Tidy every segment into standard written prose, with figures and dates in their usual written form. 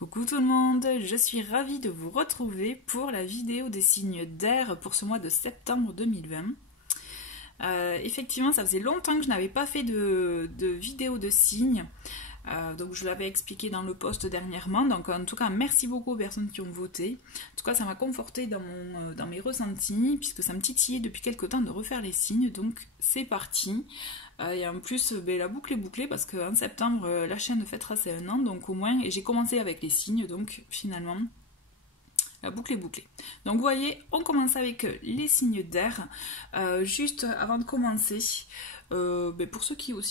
Coucou tout le monde, je suis ravie de vous retrouver pour la vidéo des signes d'air pour ce mois de septembre 2020. Effectivement, ça faisait longtemps que je n'avais pas fait de vidéo de signes, donc je l'avais expliqué dans le post dernièrement, donc en tout cas merci beaucoup aux personnes qui ont voté. En tout cas ça m'a conforté dans mes ressentis, puisque ça me titillait depuis quelques temps de refaire les signes, donc c'est parti. Et en plus, la boucle est bouclée parce qu'en septembre, la chaîne fêtera ses 1 an, donc au moins, et j'ai commencé avec les signes, donc finalement, la boucle est bouclée. Donc vous voyez, on commence avec les signes d'air. Juste avant de commencer, pour ceux qui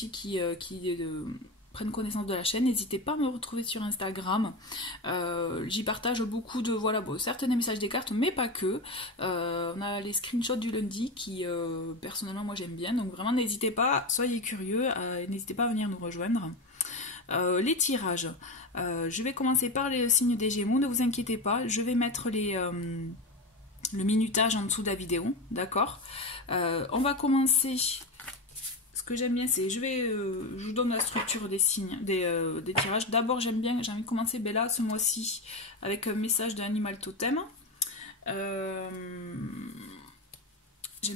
prennent connaissance de la chaîne, n'hésitez pas à me retrouver sur Instagram. J'y partage beaucoup de, certains messages des cartes, mais pas que. On a les screenshots du lundi qui, personnellement, moi j'aime bien. Donc vraiment, n'hésitez pas, soyez curieux, n'hésitez pas à venir nous rejoindre. Les tirages. Je vais commencer par les signes des Gémeaux, ne vous inquiétez pas. Je vais mettre le minutage en dessous de la vidéo, d'accord. On va commencer... Ce que j'aime bien, c'est je vous donne la structure des signes, des tirages. D'abord, j'ai envie de commencer là, ce mois-ci, avec un message d'un animal totem. J'aime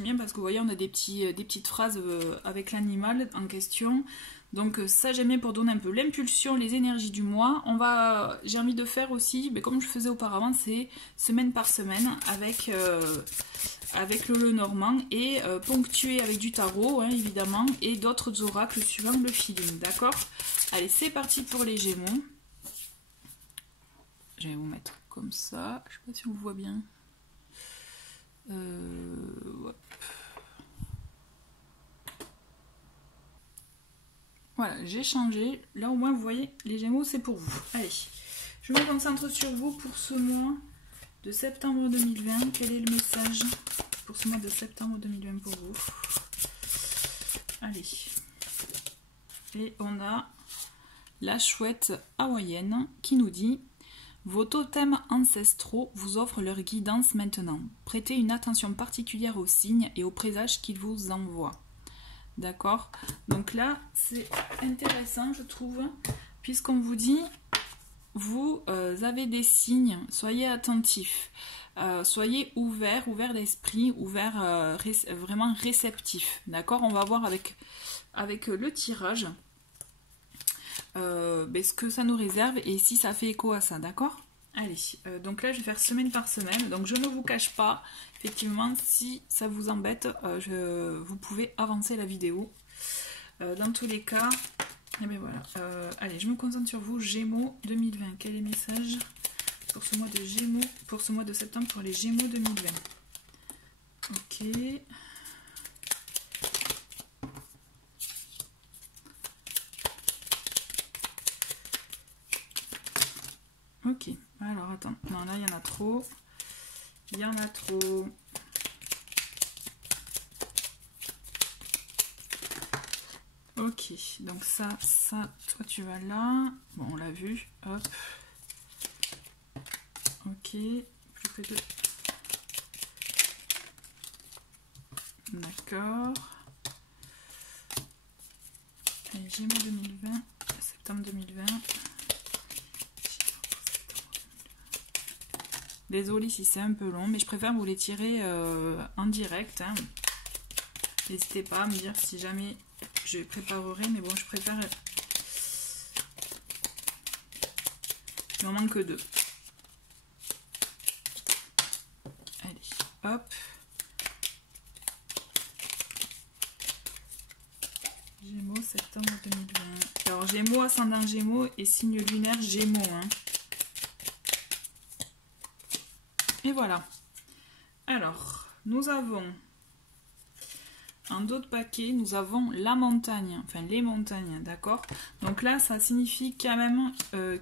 bien parce que vous voyez, on a des petites phrases avec l'animal en question. Donc ça, j'aime bien pour donner un peu l'impulsion, les énergies du mois. J'ai envie de faire aussi, comme je faisais auparavant, c'est semaine par semaine avec le Lenormand et ponctué avec du tarot, hein, évidemment, et d'autres oracles suivant le feeling, d'accord? Allez, c'est parti pour les Gémeaux. Je vais vous mettre comme ça, je sais pas si on voit bien. Hop. Voilà, j'ai changé. Là, au moins, vous voyez, les Gémeaux, c'est pour vous. Allez, je me concentre sur vous pour ce mois de septembre 2020. Quel est le message pour ce mois de septembre 2020 pour vous? Allez. Et on a la chouette hawaïenne qui nous dit: vos totems ancestraux vous offrent leur guidance maintenant. Prêtez une attention particulière aux signes et aux présages qu'ils vous envoient. D'accord? Donc là, c'est intéressant, je trouve, puisqu'on vous dit, vous avez des signes, soyez attentifs, soyez ouverts d'esprit, vraiment réceptifs. D'accord? On va voir avec le tirage ce que ça nous réserve et si ça fait écho à ça, d'accord? Allez, donc là je vais faire semaine par semaine, donc je ne vous cache pas, effectivement, si ça vous embête, vous pouvez avancer la vidéo. Dans tous les cas, et bien voilà. Allez, je me concentre sur vous, Gémeaux 2020. Quel est le message pour ce mois de Gémeaux, pour ce mois de septembre, pour les Gémeaux 2020? Ok. Ok, alors attends, non là il y en a trop, Ok, donc ça, toi tu vas là, bon on l'a vu, hop, ok, plus près de... D'accord, allez, Gémeaux 2020, septembre 2020... Désolée si c'est un peu long, mais je préfère vous les tirer en direct. Hein. N'hésitez pas à me dire si jamais je préparerai, mais bon, je préfère... Il m'en manque 2. Allez, hop. Gémeaux, septembre 2020. Alors, Gémeaux, ascendant Gémeaux et signe lunaire Gémeaux, hein. Et voilà. Alors, nous avons un d'autres paquets, nous avons la montagne, enfin les montagnes, d'accord? Donc là, ça signifie quand même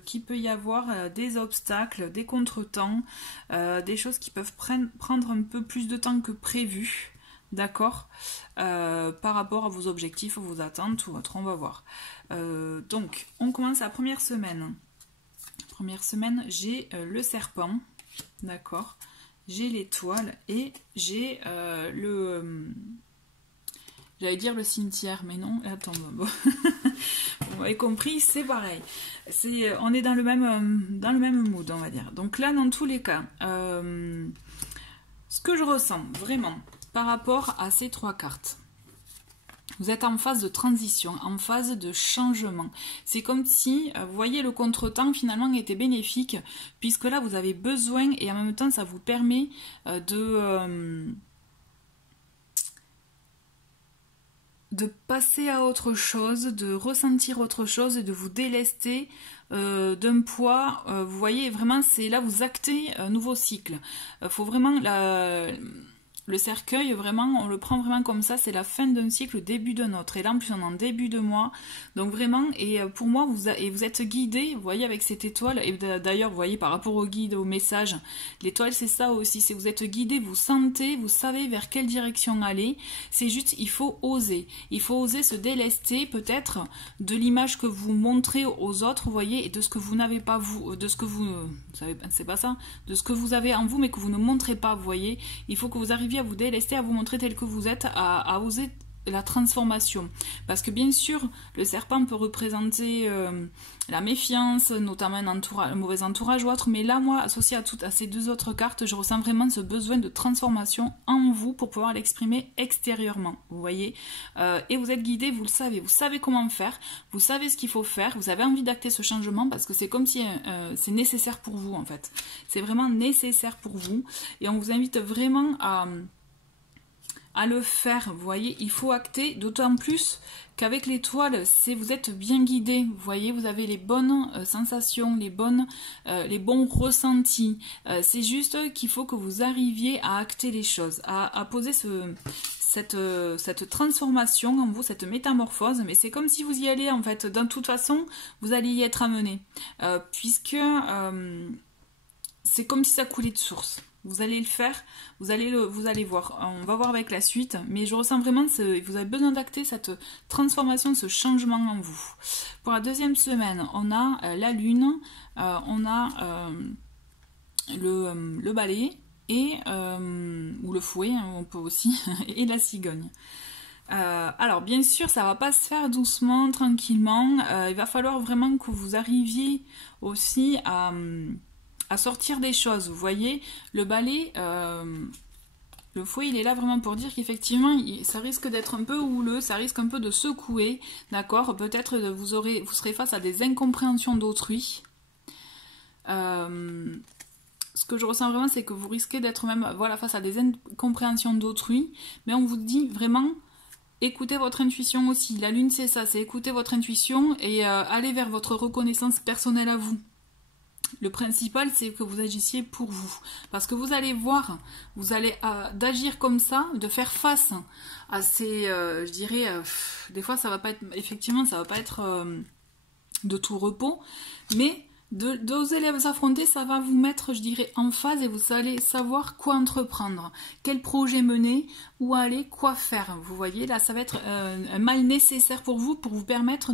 qu'il peut y avoir des obstacles, des contretemps, des choses qui peuvent prendre un peu plus de temps que prévu, d'accord? Par rapport à vos objectifs, vos attentes ou autre, on va voir. Donc, on commence la première semaine. Première semaine, j'ai le serpent. D'accord, j'ai l'étoile et j'ai J'allais dire le cimetière, mais non, la tombe. Bon. Vous avez compris, c'est pareil. On est dans le même mood, on va dire. Donc là, dans tous les cas, ce que je ressens vraiment par rapport à ces 3 cartes, vous êtes en phase de transition, en phase de changement. C'est comme si, vous voyez, le contretemps finalement était bénéfique, puisque là vous avez besoin et en même temps ça vous permet de passer à autre chose, de ressentir autre chose et de vous délester d'un poids. Vous voyez, vraiment, c'est là vous actez un nouveau cycle. Faut vraiment... Le cercueil, vraiment, on le prend vraiment comme ça, c'est la fin d'un cycle, le début d'un autre. Et là, en plus, on est en début de mois. Donc vraiment, et pour moi, vous êtes guidé, vous voyez, avec cette étoile. Et d'ailleurs, vous voyez, par rapport au guide, au message, l'étoile, c'est ça aussi. C'est vous êtes guidé, vous sentez, vous savez vers quelle direction aller. C'est juste, il faut oser. Il faut oser se délester, peut-être, de l'image que vous montrez aux autres, vous voyez, et de ce que vous n'avez pas, vous, de ce que vous savez, c'est pas ça, de ce que vous avez en vous, mais que vous ne montrez pas, vous voyez. Il faut que vous arriviez à vous délester, à vous montrer tel que vous êtes, à oser la transformation. Parce que bien sûr, le serpent peut représenter la méfiance, notamment un mauvais entourage ou autre, mais là, moi, associé à ces 2 autres cartes, je ressens vraiment ce besoin de transformation en vous pour pouvoir l'exprimer extérieurement, vous voyez. Et vous êtes guidé, vous savez comment faire, vous savez ce qu'il faut faire, vous avez envie d'acter ce changement parce que c'est comme si c'est nécessaire pour vous, en fait. C'est vraiment nécessaire pour vous, et on vous invite vraiment à le faire, vous voyez, il faut acter, d'autant plus qu'avec l'étoile, vous êtes bien guidé, vous voyez, vous avez les bonnes sensations, les bons ressentis, c'est juste qu'il faut que vous arriviez à acter les choses, à poser cette transformation en vous, cette métamorphose, mais c'est comme si vous y allez, en fait, de toute façon, vous allez y être amené, puisque c'est comme si ça coulait de source. Vous allez le faire, vous allez voir. On va voir avec la suite, mais je ressens vraiment que vous avez besoin d'acter cette transformation, ce changement en vous. Pour la 2e semaine, on a la lune, on a le balai, ou le fouet, hein, on peut aussi, et la cigogne. Alors bien sûr ça va pas se faire doucement, tranquillement, il va falloir vraiment que vous arriviez aussi à sortir des choses, vous voyez, le balai, le fouet, il est là vraiment pour dire qu'effectivement, ça risque d'être un peu houleux, ça risque un peu de secouer, d'accord, peut-être vous serez face à des incompréhensions d'autrui. Ce que je ressens vraiment, c'est que vous risquez d'être même, voilà, face à des incompréhensions d'autrui, mais on vous dit vraiment, écoutez votre intuition aussi, la lune c'est ça, c'est écouter votre intuition et aller vers votre reconnaissance personnelle à vous. Le principal, c'est que vous agissiez pour vous. Parce que vous allez voir, vous allez d'agir comme ça, de faire face à ces, je dirais, des fois ça va pas être, effectivement, ça va pas être de tout repos, mais d'oser les affronter, ça va vous mettre, je dirais, en phase et vous allez savoir quoi entreprendre, quel projet mener, où aller, quoi faire. Vous voyez, là, ça va être un mal nécessaire pour vous permettre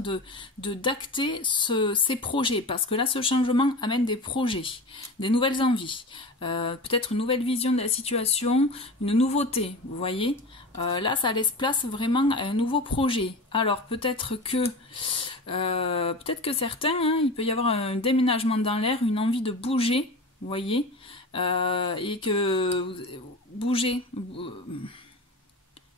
d'acter ces projets, parce que là, ce changement amène des projets, des nouvelles envies, peut-être une nouvelle vision de la situation, une nouveauté, vous voyez. Là, ça laisse place vraiment à un nouveau projet. Alors, peut-être que certains, hein, il peut y avoir un déménagement dans l'air, une envie de bouger, vous voyez, et que bouger,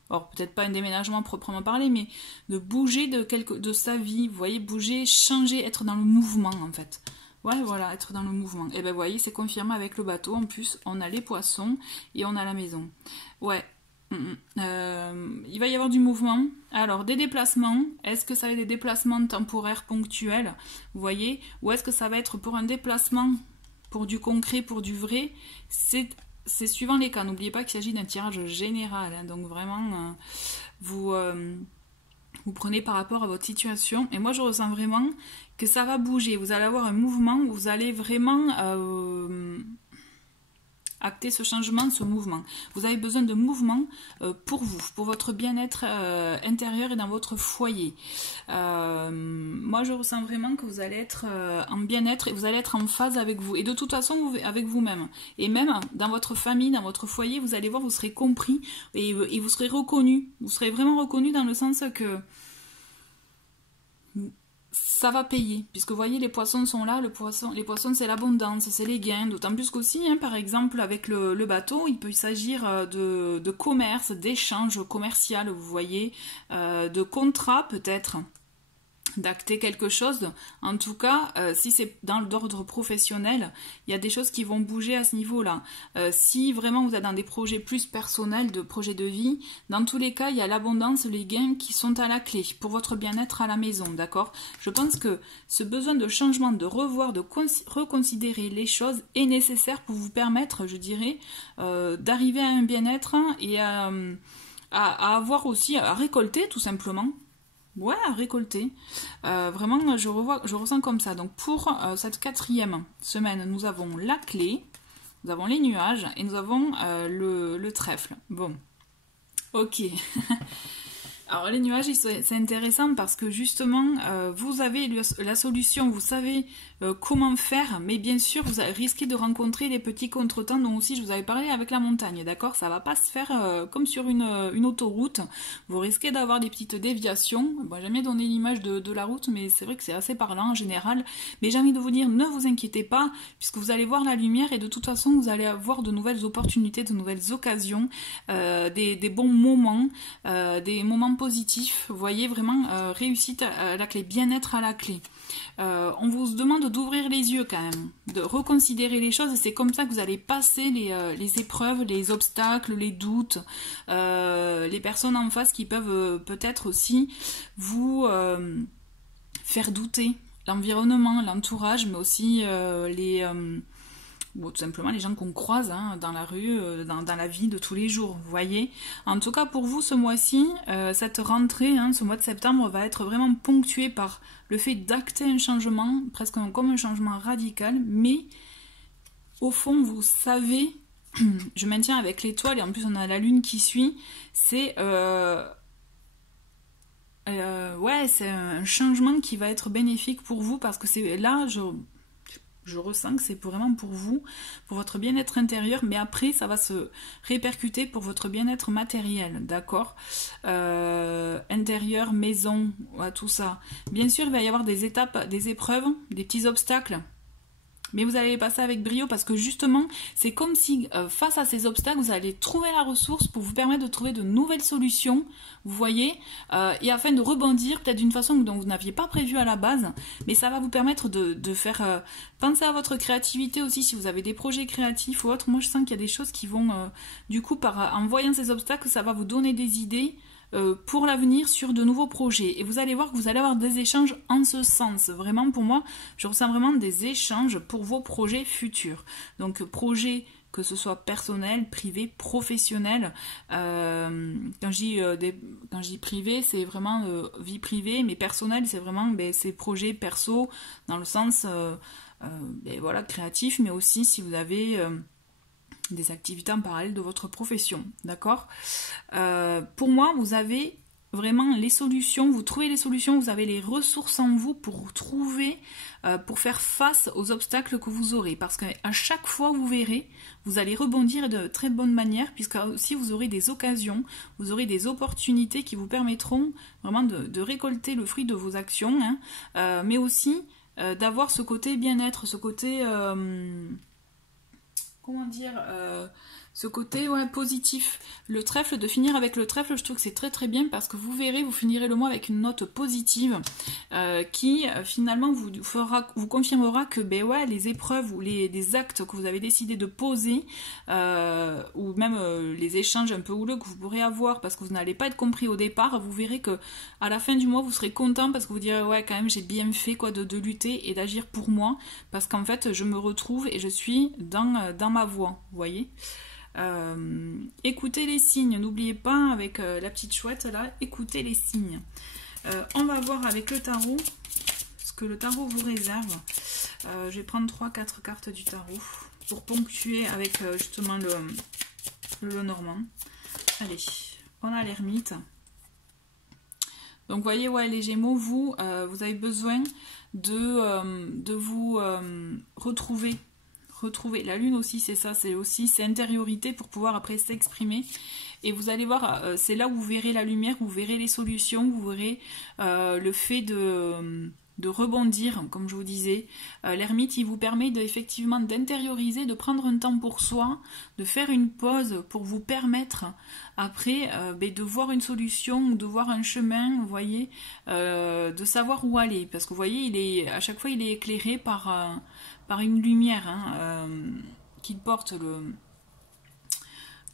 or peut-être pas un déménagement proprement parlé, mais de bouger de sa vie, vous voyez, bouger, changer, être dans le mouvement en fait. Ouais, voilà, être dans le mouvement. Et ben vous voyez, c'est confirmé avec le bateau, en plus on a les poissons et on a la maison. Ouais. Il va y avoir du mouvement. Alors, des déplacements. Est-ce que ça va être des déplacements temporaires ponctuels, vous voyez, ou est-ce que ça va être pour un déplacement, pour du concret, pour du vrai? C'est suivant les cas. N'oubliez pas qu'il s'agit d'un tirage général, hein, donc vraiment, vous prenez par rapport à votre situation. Et moi, je ressens vraiment que ça va bouger. Vous allez avoir un mouvement, vous allez vraiment acter ce changement, ce mouvement. Vous avez besoin de mouvement pour vous, pour votre bien-être intérieur et dans votre foyer. Moi, je ressens vraiment que vous allez être en bien-être et vous allez être en phase avec vous. Et de toute façon, avec vous-même. Et même dans votre famille, dans votre foyer, vous allez voir, vous serez compris et vous serez reconnu. Vous serez vraiment reconnu dans le sens que ça va payer, puisque vous voyez les poissons sont là, les poissons c'est l'abondance, c'est les gains, d'autant plus qu'aussi, hein, par exemple avec le bateau, il peut s'agir de commerce, d'échange commercial, vous voyez, de contrat peut-être, d'acter quelque chose. En tout cas, si c'est dans l'ordre professionnel, il y a des choses qui vont bouger à ce niveau-là. Si vraiment vous êtes dans des projets plus personnels, de projets de vie, dans tous les cas, il y a l'abondance, les gains qui sont à la clé pour votre bien-être à la maison, d'accord? Je pense que ce besoin de changement, de revoir, de reconsidérer les choses est nécessaire pour vous permettre, je dirais, d'arriver à un bien-être et à avoir aussi, à récolter tout simplement. Ouais, à récolter. Vraiment, je ressens comme ça. Donc pour cette 4e semaine, nous avons la clé, nous avons les nuages et nous avons le trèfle. Bon, ok. Alors les nuages, c'est intéressant parce que justement, vous avez la solution, vous savez comment faire, mais bien sûr, vous risquez de rencontrer les petits contretemps dont aussi je vous avais parlé avec la montagne, d'accord? Ça va pas se faire comme sur une autoroute, vous risquez d'avoir des petites déviations. Bon, j'aime bien donner l'image de la route, mais c'est vrai que c'est assez parlant en général. Mais j'ai envie de vous dire, ne vous inquiétez pas, puisque vous allez voir la lumière et de toute façon, vous allez avoir de nouvelles opportunités, de nouvelles occasions, des bons moments, des moments positif, vous voyez vraiment réussite à la clé, bien-être à la clé. On vous demande d'ouvrir les yeux quand même, de reconsidérer les choses, et c'est comme ça que vous allez passer les épreuves, les obstacles, les doutes, les personnes en face qui peuvent peut-être aussi vous faire douter, l'environnement, l'entourage, mais aussi tout simplement les gens qu'on croise hein, dans la rue, dans la vie de tous les jours, vous voyez. En tout cas pour vous ce mois-ci, cette rentrée, hein, ce mois de septembre va être vraiment ponctué par le fait d'acter un changement, presque comme un changement radical, mais au fond vous savez, je maintiens avec l'étoile et en plus on a la lune qui suit, c'est ouais, c'est un changement qui va être bénéfique pour vous parce que c'est là, je ressens que c'est vraiment pour vous, pour votre bien-être intérieur, mais après ça va se répercuter pour votre bien-être matériel, d'accord, intérieur, maison, ouais, tout ça. Bien sûr, il va y avoir des étapes, des épreuves, des petits obstacles, mais vous allez les passer avec brio parce que justement, c'est comme si face à ces obstacles, vous allez trouver la ressource pour vous permettre de trouver de nouvelles solutions, vous voyez, et afin de rebondir peut-être d'une façon dont vous n'aviez pas prévu à la base, mais ça va vous permettre de faire penser à votre créativité aussi si vous avez des projets créatifs ou autres. Moi, je sens qu'il y a des choses qui vont, du coup, en voyant ces obstacles, ça va vous donner des idées pour l'avenir sur de nouveaux projets. Et vous allez voir que vous allez avoir des échanges en ce sens. Vraiment, pour moi, je ressens vraiment des échanges pour vos projets futurs. Donc, projets que ce soit personnel, privé, professionnel. Quand je dis privé, c'est vraiment vie privée, mais personnel, c'est vraiment ces projets perso, dans le sens voilà, créatif, mais aussi si vous avez des activités en parallèle de votre profession, d'accord? Pour moi, vous avez vraiment les solutions, vous trouvez les solutions, vous avez les ressources en vous pour trouver, pour faire face aux obstacles que vous aurez, parce qu'à chaque fois, vous verrez, vous allez rebondir de très bonne manière, puisque aussi vous aurez des occasions, vous aurez des opportunités qui vous permettront vraiment de récolter le fruit de vos actions, hein, mais aussi d'avoir ce côté bien-être, ce côté... comment dire, ce côté positif. Le trèfle, de finir avec le trèfle, je trouve que c'est très très bien parce que vous verrez, vous finirez le mois avec une note positive qui finalement vous confirmera que les épreuves ou les actes que vous avez décidé de poser ou même les échanges un peu houleux que vous pourrez avoir parce que vous n'allez pas être compris au départ, vous verrez que à la fin du mois vous serez content parce que vous direz ouais quand même j'ai bien fait quoi de lutter et d'agir pour moi parce qu'en fait je me retrouve et je suis dans ma voie, vous voyez. Écoutez les signes, n'oubliez pas avec la petite chouette là, écoutez les signes. On va voir avec le tarot ce que le tarot vous réserve. Je vais prendre 3-4 cartes du tarot pour ponctuer avec justement le Lenormand. Allez, on a l'ermite. Donc vous voyez, ouais, les Gémeaux, vous avez besoin de vous retrouver. La lune aussi, c'est ça, c'est intériorité pour pouvoir après s'exprimer. Et vous allez voir, c'est là où vous verrez la lumière, vous verrez les solutions, vous verrez le fait de rebondir, comme je vous disais. L'ermite, il vous permet effectivement d'intérioriser, de prendre un temps pour soi, de faire une pause pour vous permettre après de voir une solution, de voir un chemin, vous voyez, de savoir où aller. Parce que vous voyez, à chaque fois, il est éclairé par une lumière qu'il porte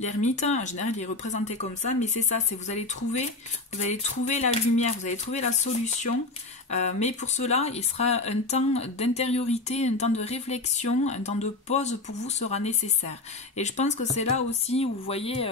l'ermite. En général, il est représenté comme ça, mais c'est ça, vous allez trouver la lumière, vous allez trouver la solution, mais pour cela, il sera un temps d'intériorité, un temps de réflexion, un temps de pause pour vous sera nécessaire. Et je pense que c'est là aussi où vous voyez...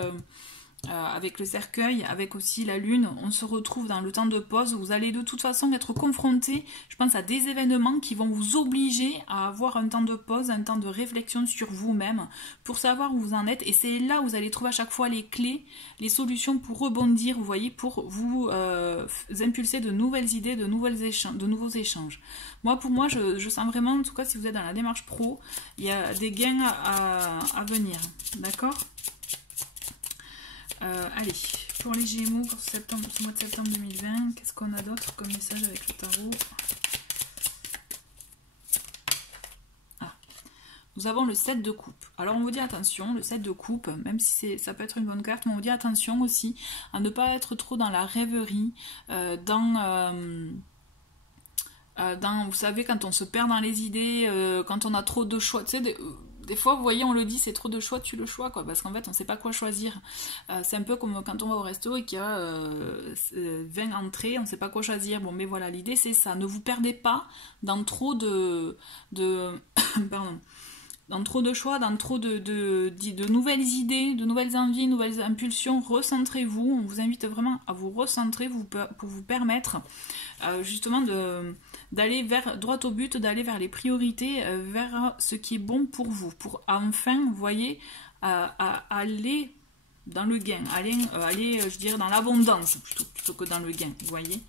avec le cercueil, avec aussi la lune, on se retrouve dans le temps de pause. Vous allez de toute façon être confronté, je pense, à des événements qui vont vous obliger à avoir un temps de pause, un temps de réflexion sur vous-même pour savoir où vous en êtes. Et c'est là où vous allez trouver à chaque fois les clés, les solutions pour rebondir, vous voyez, pour vous impulser de nouvelles idées, de nouveaux échanges. Pour moi, je sens vraiment, en tout cas si vous êtes dans la démarche pro, il y a des gains à venir, d'accord ? Allez, pour les Gémeaux, pour ce mois de septembre 2020, qu'est-ce qu'on a d'autre comme message avec le tarot? Nous avons le 7 de coupe. Alors on vous dit attention, le 7 de coupe, même si ça peut être une bonne carte, mais on vous dit attention aussi à ne pas être trop dans la rêverie, vous savez, quand on se perd dans les idées, quand on a trop de choix, tu sais, des fois, vous voyez, on le dit, c'est trop de choix, tue le choix, quoi, parce qu'en fait, on ne sait pas quoi choisir. C'est un peu comme quand on va au resto et qu'il y a 20 entrées, on ne sait pas quoi choisir. Bon, mais voilà, l'idée, c'est ça. Ne vous perdez pas dans trop pardon, dans trop de choix, dans trop de nouvelles idées, de nouvelles envies, nouvelles impulsions. Recentrez-vous. On vous invite vraiment à vous recentrer pour vous permettre justement d'aller droit au but, d'aller vers les priorités, vers ce qui est bon pour vous, pour enfin, vous voyez, aller dans le gain, aller je dirais, dans l'abondance plutôt que dans le gain, vous voyez.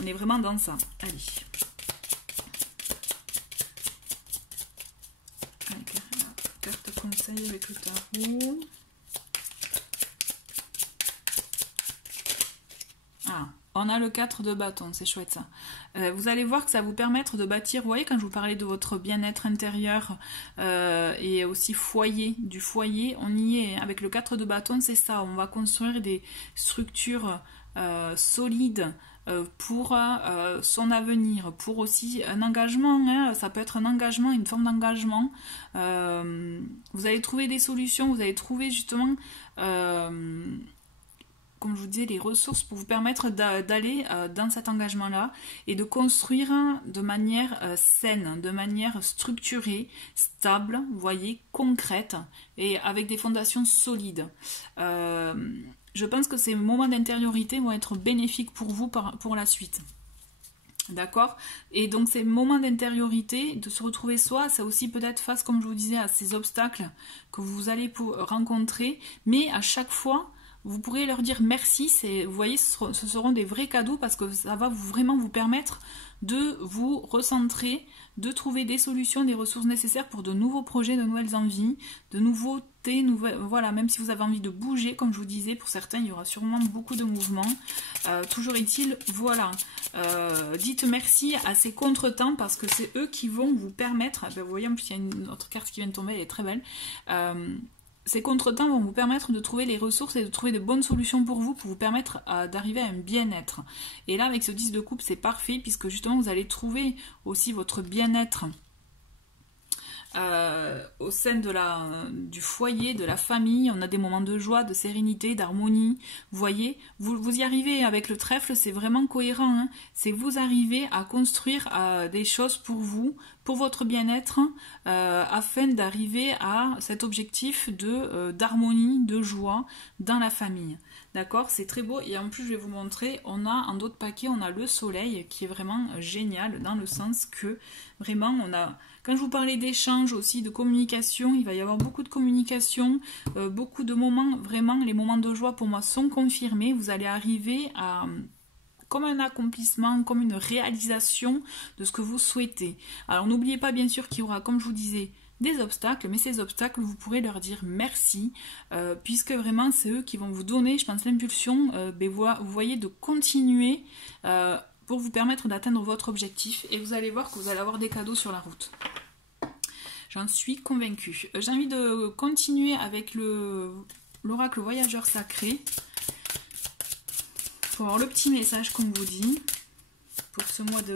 On est vraiment dans ça. Allez. Carte conseil avec le tarot. On a le 4 de bâton, c'est chouette ça. Vous allez voir que ça va vous permettre de bâtir, vous voyez, quand je vous parlais de votre bien-être intérieur et aussi du foyer, on y est. Avec le 4 de bâton, c'est ça, on va construire des structures solides pour son avenir, pour aussi un engagement, hein, ça peut être un engagement, une forme d'engagement. Vous allez trouver des solutions, vous allez trouver justement... comme je vous disais, les ressources pour vous permettre d'aller dans cet engagement-là et de construire de manière saine, de manière structurée, stable, vous voyez, concrète et avec des fondations solides. Je pense que ces moments d'intériorité vont être bénéfiques pour vous pour la suite. D'accord? Et donc ces moments d'intériorité, de se retrouver soi, ça aussi peut-être face, comme je vous disais, à ces obstacles que vous allez rencontrer, mais à chaque fois, vous pourrez leur dire merci, vous voyez, ce seront des vrais cadeaux parce que ça va vraiment vous permettre de vous recentrer, de trouver des solutions, des ressources nécessaires pour de nouveaux projets, de nouvelles envies, de nouveautés, voilà, même si vous avez envie de bouger, comme je vous disais, pour certains, il y aura sûrement beaucoup de mouvements. Toujours est-il, voilà, dites merci à ces contretemps parce que c'est eux qui vont vous permettre, vous voyez, en plus il y a une autre carte qui vient de tomber, elle est très belle, ces contretemps vont vous permettre de trouver les ressources et de trouver de bonnes solutions pour vous permettre d'arriver à un bien-être. Et là, avec ce 10 de coupe, c'est parfait puisque justement, vous allez trouver aussi votre bien-être au sein du foyer, de la famille. On a des moments de joie, de sérénité, d'harmonie. Vous voyez, vous y arrivez avec le trèfle, c'est vraiment cohérent. Hein. C'est vous arrivez à construire des choses pour vous, pour votre bien-être, afin d'arriver à cet objectif d'harmonie, de joie dans la famille. D'accord, c'est très beau. Et en plus, je vais vous montrer, on a en d'autres paquets, on a le soleil qui est vraiment génial dans le sens que vraiment, Quand je vous parlais d'échange aussi, de communication, il va y avoir beaucoup de communication, beaucoup de moments, vraiment, les moments de joie pour moi sont confirmés. Vous allez arriver à, comme un accomplissement, comme une réalisation de ce que vous souhaitez. Alors n'oubliez pas bien sûr qu'il y aura, comme je vous disais, des obstacles, mais ces obstacles, vous pourrez leur dire merci, puisque vraiment c'est eux qui vont vous donner, je pense, l'impulsion, vous voyez, de continuer pour vous permettre d'atteindre votre objectif, et vous allez voir que vous allez avoir des cadeaux sur la route. J'en suis convaincue. J'ai envie de continuer avec l'oracle voyageur sacré, pour avoir le petit message qu'on vous dit, pour ce mois de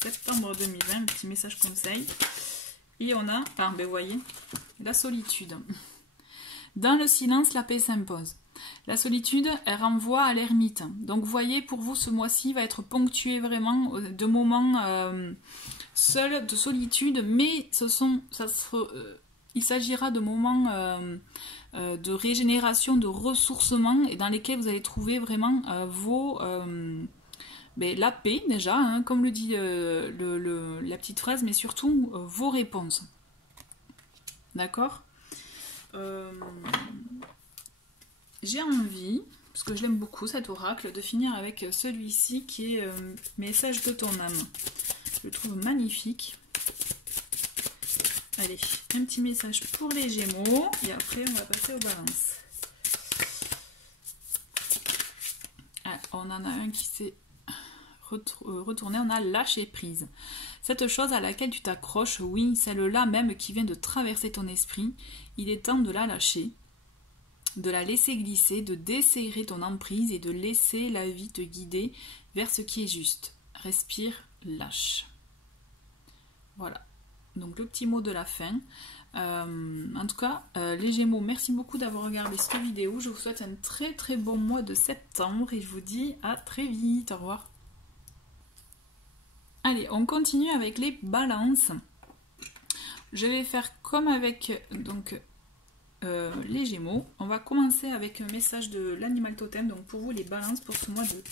septembre 2020, le petit message conseil. Et on a, vous voyez, la solitude. Dans le silence, la paix s'impose. La solitude, elle renvoie à l'ermite. Donc, vous voyez, pour vous, ce mois-ci va être ponctué vraiment de moments seuls, de solitude, mais il s'agira de moments de régénération, de ressourcement, et dans lesquels vous allez trouver vraiment la paix déjà, hein, comme le dit la petite phrase, mais surtout vos réponses. D'accord. J'ai envie, parce que je l'aime beaucoup cet oracle, de finir avec celui-ci qui est message de ton âme. Je le trouve magnifique. Allez, un petit message pour les Gémeaux, et après on va passer aux balances. Ah, on en a un qui s'est retourné, on a lâché prise. Cette chose à laquelle tu t'accroches, oui, celle-là même qui vient de traverser ton esprit, il est temps de la lâcher, de la laisser glisser, de desserrer ton emprise et de laisser la vie te guider vers ce qui est juste. Respire, lâche. Voilà, donc le petit mot de la fin. En tout cas, les Gémeaux, merci beaucoup d'avoir regardé cette vidéo. Je vous souhaite un très très bon mois de septembre et je vous dis à très vite. Au revoir. Allez, on continue avec les balances. Je vais faire comme avec donc les Gémeaux. On va commencer avec un message de l'animal totem. Donc pour vous, les balances pour ce mois de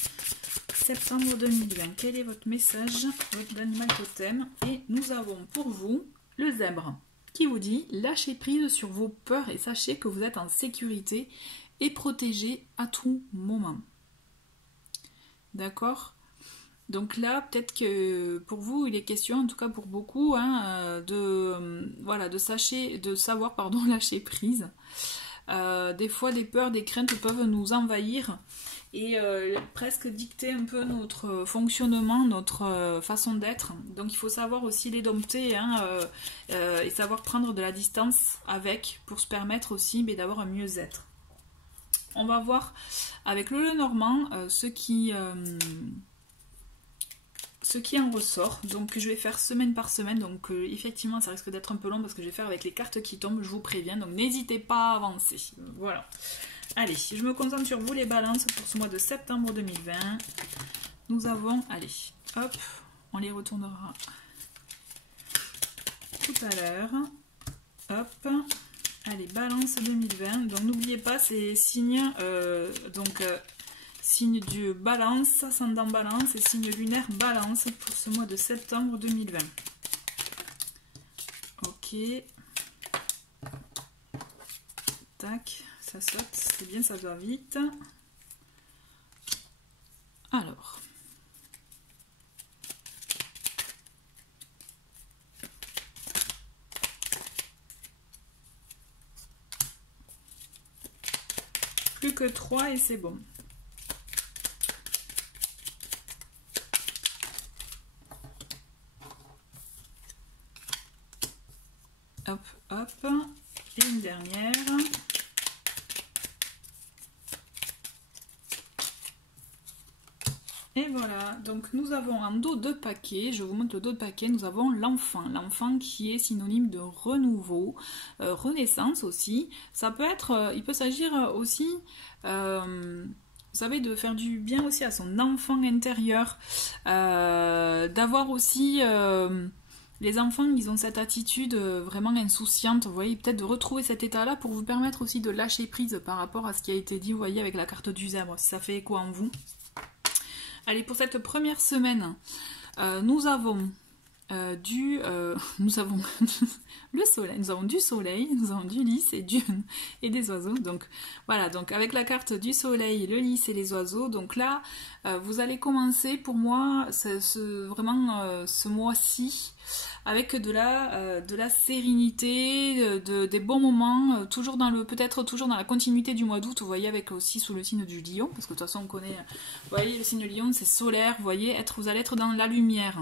septembre 2020. Quel est votre message d'animal totem? Et nous avons pour vous le zèbre qui vous dit lâchez prise sur vos peurs et sachez que vous êtes en sécurité et protégé à tout moment. D'accord? Donc là, peut-être que pour vous, il est question, en tout cas pour beaucoup, hein, de savoir lâcher prise. Des fois, des peurs, des craintes peuvent nous envahir et presque dicter un peu notre fonctionnement, notre façon d'être. Donc il faut savoir aussi les dompter, hein, et savoir prendre de la distance avec pour se permettre aussi d'avoir un mieux-être. On va voir avec le Lenormand ce qui en ressort. Donc je vais faire semaine par semaine, donc effectivement ça risque d'être un peu long parce que je vais faire avec les cartes qui tombent, je vous préviens, donc n'hésitez pas à avancer. Voilà. Allez, je me concentre sur vous les balances pour ce mois de septembre 2020. Nous avons, allez, hop, on les retournera tout à l'heure. Hop, allez, balance 2020. Donc n'oubliez pas ces signes, signe du balance, ascendant balance et signe lunaire balance pour ce mois de septembre 2020. Ok. Tac, ça saute, c'est bien, ça va vite. Alors. Plus que 3 et c'est bon. Hop, hop, et une dernière. Et voilà, donc nous avons un dos de paquet, je vous montre le dos de paquet, nous avons l'enfant, l'enfant qui est synonyme de renouveau, renaissance aussi. Ça peut être, il peut s'agir aussi, vous savez, de faire du bien aussi à son enfant intérieur, d'avoir aussi... les enfants, ils ont cette attitude vraiment insouciante, vous voyez, peut-être de retrouver cet état-là pour vous permettre aussi de lâcher prise par rapport à ce qui a été dit, vous voyez, avec la carte du zèbre, si ça fait écho en vous. Allez, pour cette première semaine, nous avons nous avons le soleil, nous avons du soleil, nous avons du lys et des oiseaux. Donc voilà, donc avec la carte du soleil, le lys et les oiseaux, donc là vous allez commencer pour moi vraiment ce mois-ci avec de la sérénité, des bons moments, toujours peut-être toujours dans la continuité du mois d'août, vous voyez, avec aussi sous le signe du lion, parce que de toute façon on connaît, vous voyez, le signe lion c'est solaire, vous voyez, vous allez être dans la lumière.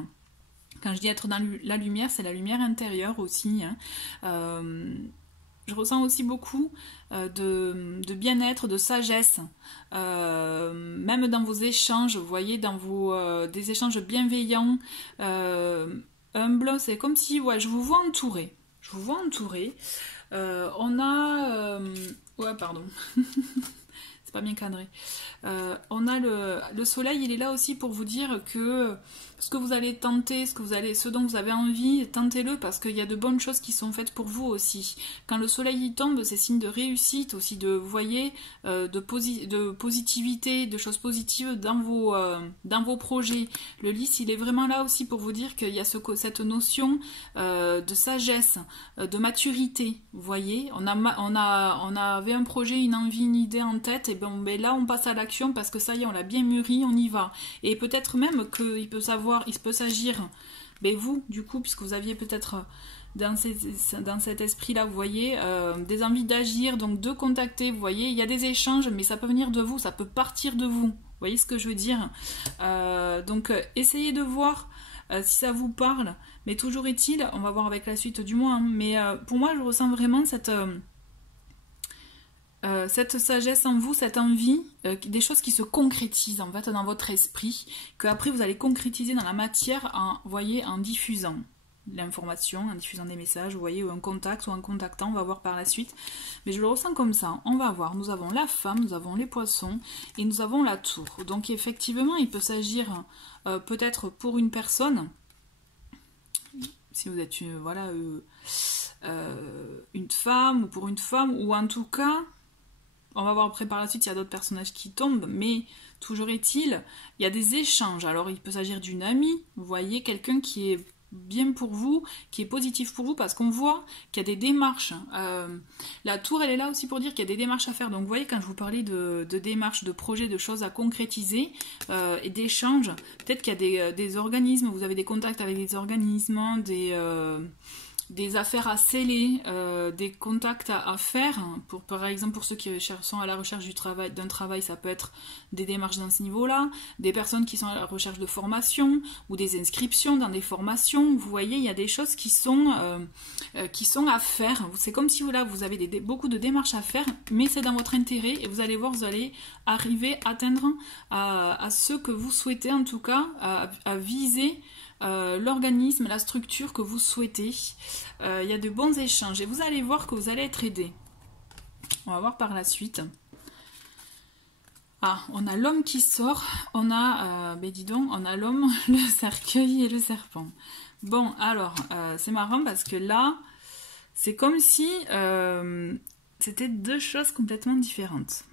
Quand je dis être dans la lumière, c'est la lumière intérieure aussi. Hein. Je ressens aussi beaucoup de bien-être, de sagesse, même dans vos échanges, vous voyez, dans des échanges bienveillants, humbles. C'est comme si, ouais, je vous vois entouré. Je vous vois entouré. On a... ouais, pardon. C'est pas bien cadré. On a le soleil, il est là aussi pour vous dire que ce que vous allez tenter, ce dont vous avez envie, tentez-le parce qu'il y a de bonnes choses qui sont faites pour vous aussi. Quand le soleil y tombe, c'est signe de réussite aussi, vous voyez, de positivité, de choses positives dans vos projets. Le lys, il est vraiment là aussi pour vous dire qu'il y a cette notion de sagesse, de maturité. Vous voyez, on avait un projet, une envie, une idée en tête, et ben là on passe à l'action parce que ça y est, on l'a bien mûri, on y va. Et peut-être même qu'il peut s'agir, mais vous, du coup, puisque vous aviez peut-être dans cet esprit-là, vous voyez, des envies d'agir, donc de contacter, vous voyez, il y a des échanges, mais ça peut venir de vous, ça peut partir de vous. Vous voyez ce que je veux dire? Donc, essayez de voir si ça vous parle, mais toujours est-il, on va voir avec la suite du mois, hein, mais pour moi, je ressens vraiment cette sagesse en vous, cette envie, des choses qui se concrétisent en fait dans votre esprit, que après vous allez concrétiser dans la matière en diffusant l'information, en diffusant des messages, vous voyez, ou un contact ou en contactant, on va voir par la suite. Mais je le ressens comme ça, on va voir. Nous avons la femme, nous avons les poissons et nous avons la tour. Donc effectivement, il peut s'agir peut-être pour une personne, si vous êtes une femme ou pour une femme, ou en tout cas... On va voir après par la suite, il y a d'autres personnages qui tombent, mais toujours est-il, il y a des échanges. Alors il peut s'agir d'une amie, vous voyez, quelqu'un qui est bien pour vous, qui est positif pour vous, parce qu'on voit qu'il y a des démarches. La tour, elle est là aussi pour dire qu'il y a des démarches à faire. Donc vous voyez, quand je vous parlais de démarches, de projets, de choses à concrétiser, et d'échanges, peut-être qu'il y a des organismes, vous avez des contacts avec des organismes, des affaires à sceller, des contacts à faire, par exemple pour ceux qui sont à la recherche d'un travail, ça peut être des démarches dans ce niveau-là, des personnes qui sont à la recherche de formation, ou des inscriptions dans des formations, vous voyez, il y a des choses qui sont à faire, c'est comme si vous avez beaucoup de démarches à faire, mais c'est dans votre intérêt, et vous allez voir, vous allez arriver à atteindre à ce que vous souhaitez, en tout cas, à viser l'organisme, la structure que vous souhaitez. Il y a de bons échanges et vous allez voir que vous allez être aidé. On va voir par la suite. Ah, on a l'homme qui sort, on a, dis donc, on a l'homme, le cercueil et le serpent. Bon, alors, c'est marrant parce que là, c'est comme si c'était deux choses complètement différentes.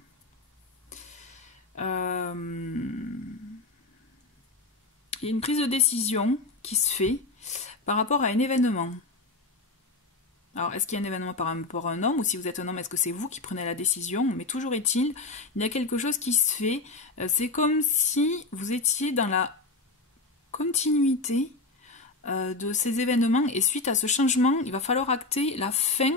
Il y a une prise de décision qui se fait par rapport à un événement. Alors, est-ce qu'il y a un événement par rapport à un homme, ou si vous êtes un homme, est-ce que c'est vous qui prenez la décision? Mais toujours est-il, il y a quelque chose qui se fait. C'est comme si vous étiez dans la continuité de ces événements, et suite à ce changement, il va falloir acter la fin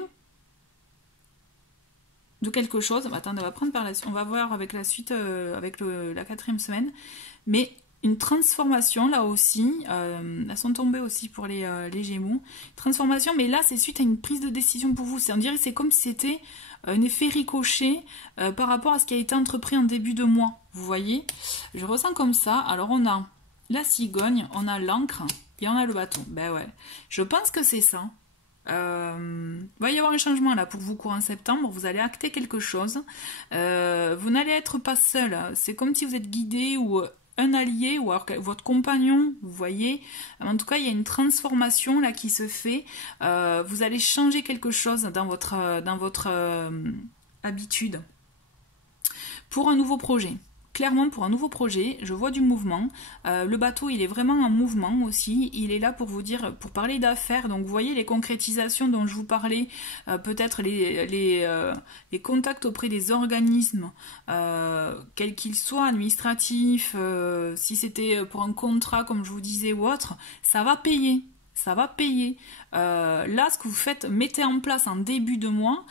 de quelque chose. Attendez, on va prendre par la suite, on va voir avec la suite, avec la 4e semaine, mais une transformation là aussi, elles sont tombées aussi pour les Gémeaux, transformation, mais là c'est suite à une prise de décision pour vous, on dirait que c'est comme si c'était un effet ricochet par rapport à ce qui a été entrepris en début de mois, vous voyez, je ressens comme ça. Alors on a la cigogne, on a l'encre et on a le bâton, ben ouais, je pense que c'est ça. Va y avoir un changement là pour vous courant septembre, vous allez acter quelque chose, vous n'allez être pas seul, c'est comme si vous êtes guidé ou un allié ou alors votre compagnon, vous voyez, en tout cas il y a une transformation là qui se fait, vous allez changer quelque chose dans votre habitude pour un nouveau projet. clairement pour un nouveau projet, je vois du mouvement. Le bateau, il est vraiment en mouvement aussi. Il est là pour vous dire, pour parler d'affaires. Donc vous voyez les concrétisations dont je vous parlais, peut-être les contacts auprès des organismes, quels qu'ils soient, administratifs, si c'était pour un contrat comme je vous disais ou autre, ça va payer. Ça va payer. Là, ce que vous faites, mettez en place en début de mois,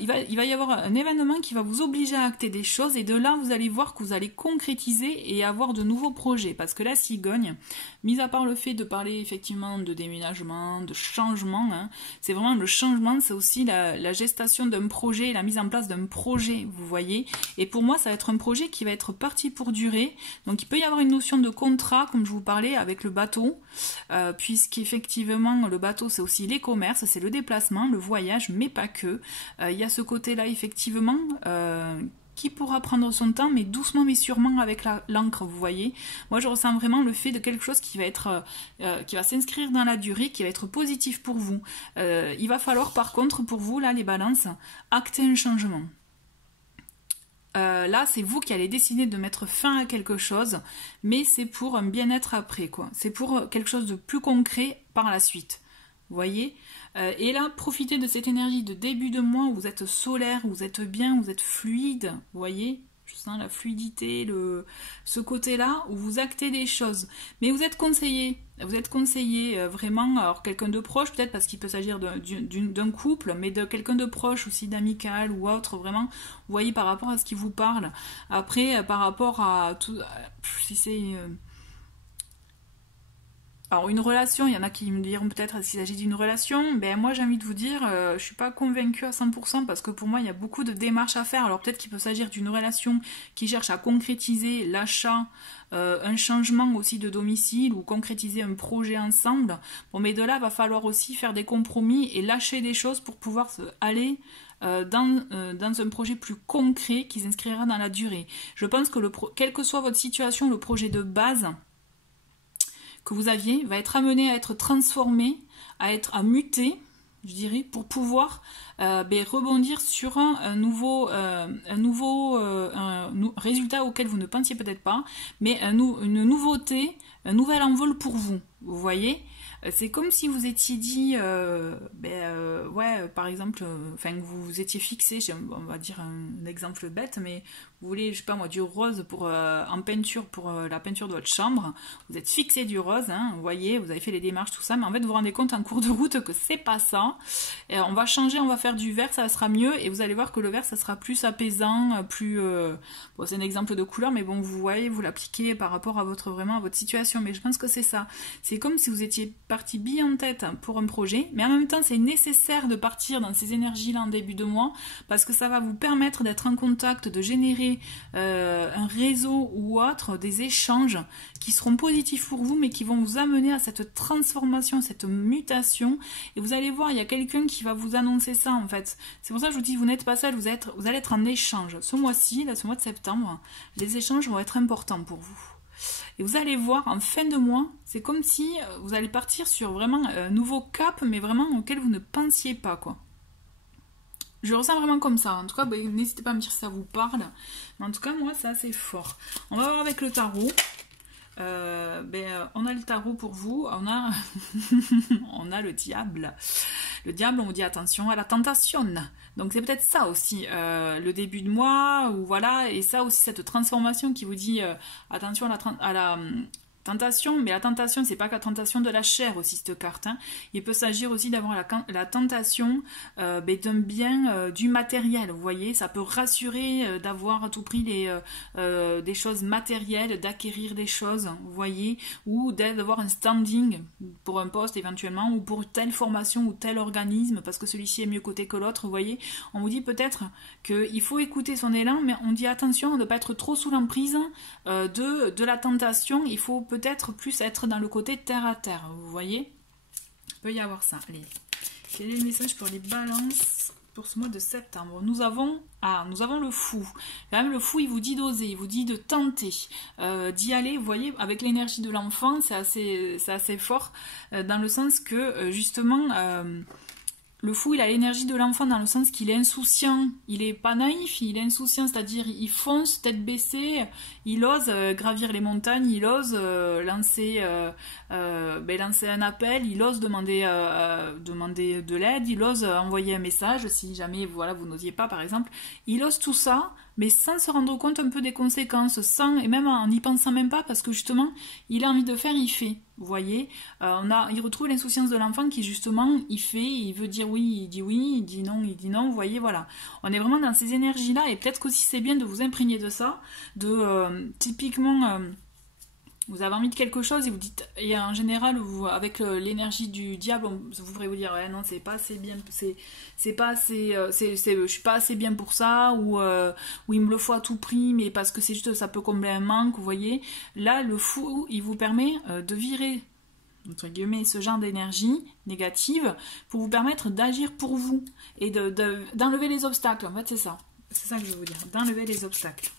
il va y avoir un événement qui va vous obliger à acter des choses et de là, vous allez voir que vous allez concrétiser et avoir de nouveaux projets. Parce que la cigogne, mis à part le fait de parler effectivement de déménagement, de changement, hein, c'est vraiment le changement, c'est aussi la gestation d'un projet, la mise en place d'un projet, vous voyez. Et pour moi, ça va être un projet qui va être parti pour durer. Donc, il peut y avoir une notion de contrat, comme je vous parlais, avec le bateau, puisqu'effectivement, le bateau, c'est aussi les commerces, c'est le déplacement, le voyage, mais pas que. Il y a ce côté-là, effectivement, qui pourra prendre son temps, mais doucement mais sûrement avec l'encre, vous voyez. Moi, je ressens vraiment le fait de quelque chose qui va être, qui va s'inscrire dans la durée, qui va être positif pour vous. Il va falloir, par contre, pour vous, là, les balances, acter un changement. Là, c'est vous qui allez décider de mettre fin à quelque chose, mais c'est pour un bien-être après, quoi. C'est pour quelque chose de plus concret par la suite. Vous voyez, et là, profitez de cette énergie de début de mois où vous êtes solaire, où vous êtes bien, où vous êtes fluide. Vous voyez, je sens la fluidité, ce côté-là où vous actez des choses. Mais vous êtes conseillé. Vous êtes conseillé vraiment, alors quelqu'un de proche peut-être parce qu'il peut s'agir d'un couple, mais de quelqu'un de proche aussi, d'amical ou autre, vraiment, vous voyez par rapport à ce qui vous parle. Après, par rapport à tout, si c'est... Alors une relation, il y en a qui me diront peut-être s'il s'agit d'une relation, ben moi j'ai envie de vous dire, je suis pas convaincue à 100% parce que pour moi il y a beaucoup de démarches à faire. Alors peut-être qu'il peut s'agir d'une relation qui cherche à concrétiser l'achat, un changement aussi de domicile ou concrétiser un projet ensemble. Bon mais de là, il va falloir aussi faire des compromis et lâcher des choses pour pouvoir aller dans un projet plus concret qui s'inscrira dans la durée. Je pense que quelle que soit votre situation, le projet de base que vous aviez va être amené à être transformé, à muter, je dirais, pour pouvoir rebondir sur un nouveau résultat auquel vous ne pensiez peut-être pas, mais une nouveauté, un nouvel envol pour vous. Vous voyez, c'est comme si vous étiez dit, ouais, par exemple, vous vous étiez fixé, on va dire un exemple bête, mais vous voulez, je sais pas moi, du rose en peinture pour la peinture de votre chambre, vous êtes fixé du rose, hein, vous voyez, vous avez fait les démarches, tout ça, mais en fait vous vous rendez compte en cours de route que c'est pas ça, et on va changer, on va faire du vert, ça sera mieux, et vous allez voir que le vert ça sera plus apaisant, plus, bon c'est un exemple de couleur, mais bon vous voyez, vous l'appliquez par rapport à votre situation, mais je pense que c'est ça, c'est comme si vous étiez parti bille en tête pour un projet, mais en même temps c'est nécessaire de partir dans ces énergies-là en début de mois, parce que ça va vous permettre d'être en contact, de générer un réseau ou autre, des échanges qui seront positifs pour vous mais qui vont vous amener à cette transformation, cette mutation, et vous allez voir, il y a quelqu'un qui va vous annoncer ça en fait. C'est pour ça que je vous dis, vous n'êtes pas seul, vous allez être en échange. Ce mois-ci, là, ce mois de septembre, les échanges vont être importants pour vous. Et vous allez voir, en fin de mois, c'est comme si vous allez partir sur vraiment un nouveau cap, mais vraiment auquel vous ne pensiez pas, quoi. Je le ressens vraiment comme ça. En tout cas, n'hésitez pas à me dire si ça vous parle. Mais en tout cas, moi, c'est assez fort. On va voir avec le tarot. On a le tarot pour vous. On a, on a le diable. Le diable, on vous dit attention à la tentation. Donc c'est peut-être ça aussi, le début de mois, ou voilà, et ça aussi, cette transformation qui vous dit attention à la tentation, mais la tentation, c'est pas que la tentation de la chair aussi, cette carte. Hein. Il peut s'agir aussi d'avoir la tentation d'un bien, du matériel, vous voyez. Ça peut rassurer d'avoir à tout prix des choses matérielles, d'acquérir des choses, vous voyez, ou d'avoir un standing pour un poste éventuellement, ou pour telle formation ou tel organisme, parce que celui-ci est mieux coté que l'autre, vous voyez. On vous dit peut-être qu'il faut écouter son élan, mais on dit attention de ne pas être trop sous l'emprise de la tentation. Il faut peut-être plus être dans le côté terre à terre, vous voyez. Il peut y avoir ça. Allez, quel est le message pour les balances pour ce mois de septembre? Nous avons le fou. Quand même, le fou, il vous dit d'oser, il vous dit de tenter, d'y aller. Vous voyez, avec l'énergie de l'enfant, c'est assez fort, dans le sens que, justement, le fou, il a l'énergie de l'enfant dans le sens qu'il est insouciant, il est pas naïf, il est insouciant, c'est-à-dire il fonce tête baissée, il ose gravir les montagnes, il ose lancer un appel, il ose demander de l'aide, il ose envoyer un message si jamais voilà, vous n'osiez pas par exemple, il ose tout ça, mais sans se rendre compte un peu des conséquences, et même en n'y pensant même pas, parce que justement, il a envie de faire, il fait. Vous voyez, il retrouve l'insouciance de l'enfant qui justement, il fait, il veut dire oui, il dit non, vous voyez, voilà. On est vraiment dans ces énergies-là, et peut-être qu'aussi c'est bien de vous imprégner de ça, typiquement... vous avez envie de quelque chose et vous dites, et en général, avec l'énergie du diable, vous pourrez vous dire, ouais, non, c'est pas assez bien, c'est pas assez, je suis pas assez bien pour ça, ou il me le faut à tout prix, mais parce que c'est juste, ça peut combler un manque, vous voyez. Là, le fou, il vous permet de virer, entre guillemets, ce genre d'énergie négative pour vous permettre d'agir pour vous et d'enlever les obstacles. En fait, c'est ça que je veux vous dire, d'enlever les obstacles.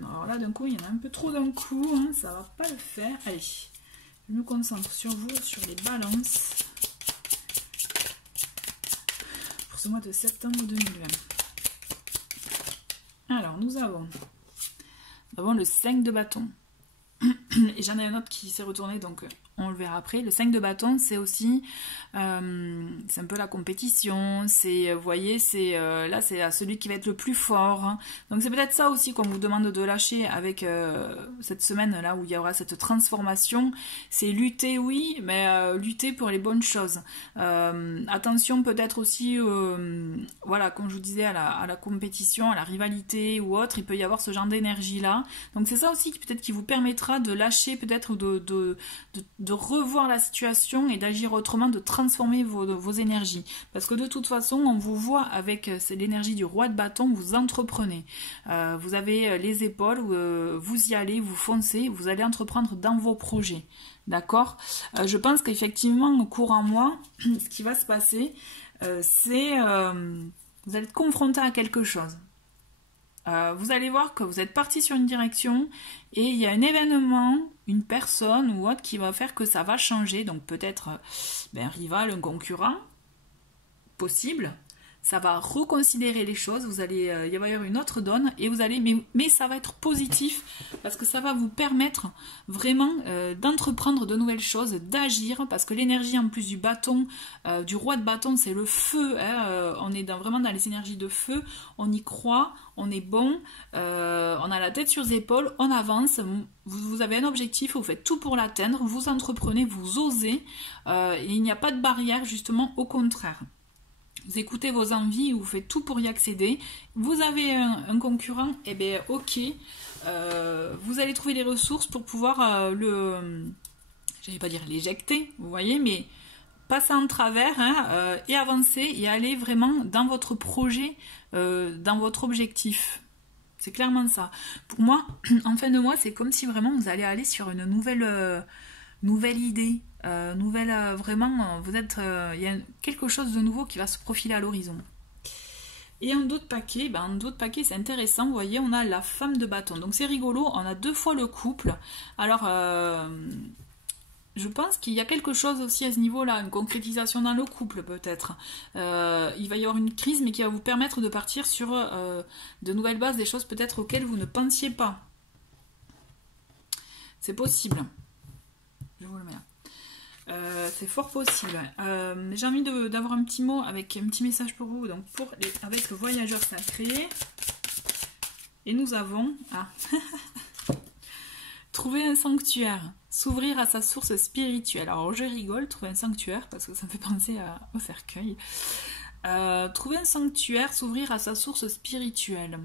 Non, alors là d'un coup il y en a un peu trop d'un coup, hein, ça va pas le faire. Allez, je me concentre sur vous, sur les balances pour ce mois de septembre 2020. Alors nous avons le 5 de bâton et j'en ai un autre qui s'est retourné, donc on le verra après. Le 5 de bâton, c'est aussi c'est un peu la compétition, c'est, vous voyez, c'est là c'est à celui qui va être le plus fort, hein. Donc c'est peut-être ça aussi qu'on vous demande de lâcher avec cette semaine là où il y aura cette transformation, c'est lutter, oui, mais lutter pour les bonnes choses. Attention peut-être aussi voilà, comme je vous disais, à la compétition, à la rivalité ou autre, il peut y avoir ce genre d'énergie là, donc c'est ça aussi peut-être qui vous permettra de lâcher peut-être, de revoir la situation et d'agir autrement, de transformer vos énergies. Parce que de toute façon, on vous voit avec l'énergie du roi de bâton, vous entreprenez. Vous avez les épaules, vous y allez, vous foncez, vous allez entreprendre dans vos projets. D'accord ? Je pense qu'effectivement, au courant mois, ce qui va se passer, c'est vous allez être confronté à quelque chose. Vous allez voir que vous êtes parti sur une direction et il y a un événement, une personne ou autre qui va faire que ça va changer. Donc peut-être un rival, un concurrent, possible. Ça va reconsidérer les choses, il va y avoir une autre donne et vous allez, mais ça va être positif parce que ça va vous permettre vraiment d'entreprendre de nouvelles choses, d'agir, parce que l'énergie en plus du bâton, du roi de bâton, c'est le feu, hein, on est vraiment dans les énergies de feu, on y croit, on est bon, on a la tête sur les épaules, on avance, vous avez un objectif, vous faites tout pour l'atteindre, vous entreprenez, vous osez, et il n'y a pas de barrière, justement, au contraire. Vous écoutez vos envies, vous faites tout pour y accéder. Vous avez un concurrent, et bien ok, vous allez trouver les ressources pour pouvoir j'allais pas dire l'éjecter, vous voyez, mais passer en travers, hein, et avancer et aller vraiment dans votre projet, dans votre objectif. C'est clairement ça. Pour moi, en fin de mois, c'est comme si vraiment vous allez aller sur une nouvelle idée, vraiment, vous êtes, il y a quelque chose de nouveau qui va se profiler à l'horizon. Et un d'autres paquets, c'est intéressant, vous voyez, on a la femme de bâton, donc c'est rigolo, on a 2 fois le couple. Alors, je pense qu'il y a quelque chose aussi à ce niveau-là, une concrétisation dans le couple peut-être. Il va y avoir une crise, mais qui va vous permettre de partir sur de nouvelles bases, des choses peut-être auxquelles vous ne pensiez pas. C'est possible. Je vous le mets là. C'est fort possible. J'ai envie d'avoir un petit mot avec un petit message pour vous, donc avec le voyageur sacré. Et nous avons trouver un sanctuaire, s'ouvrir à sa source spirituelle. Alors je rigole, trouver un sanctuaire parce que ça me fait penser au cercueil. Trouver un sanctuaire, s'ouvrir à sa source spirituelle.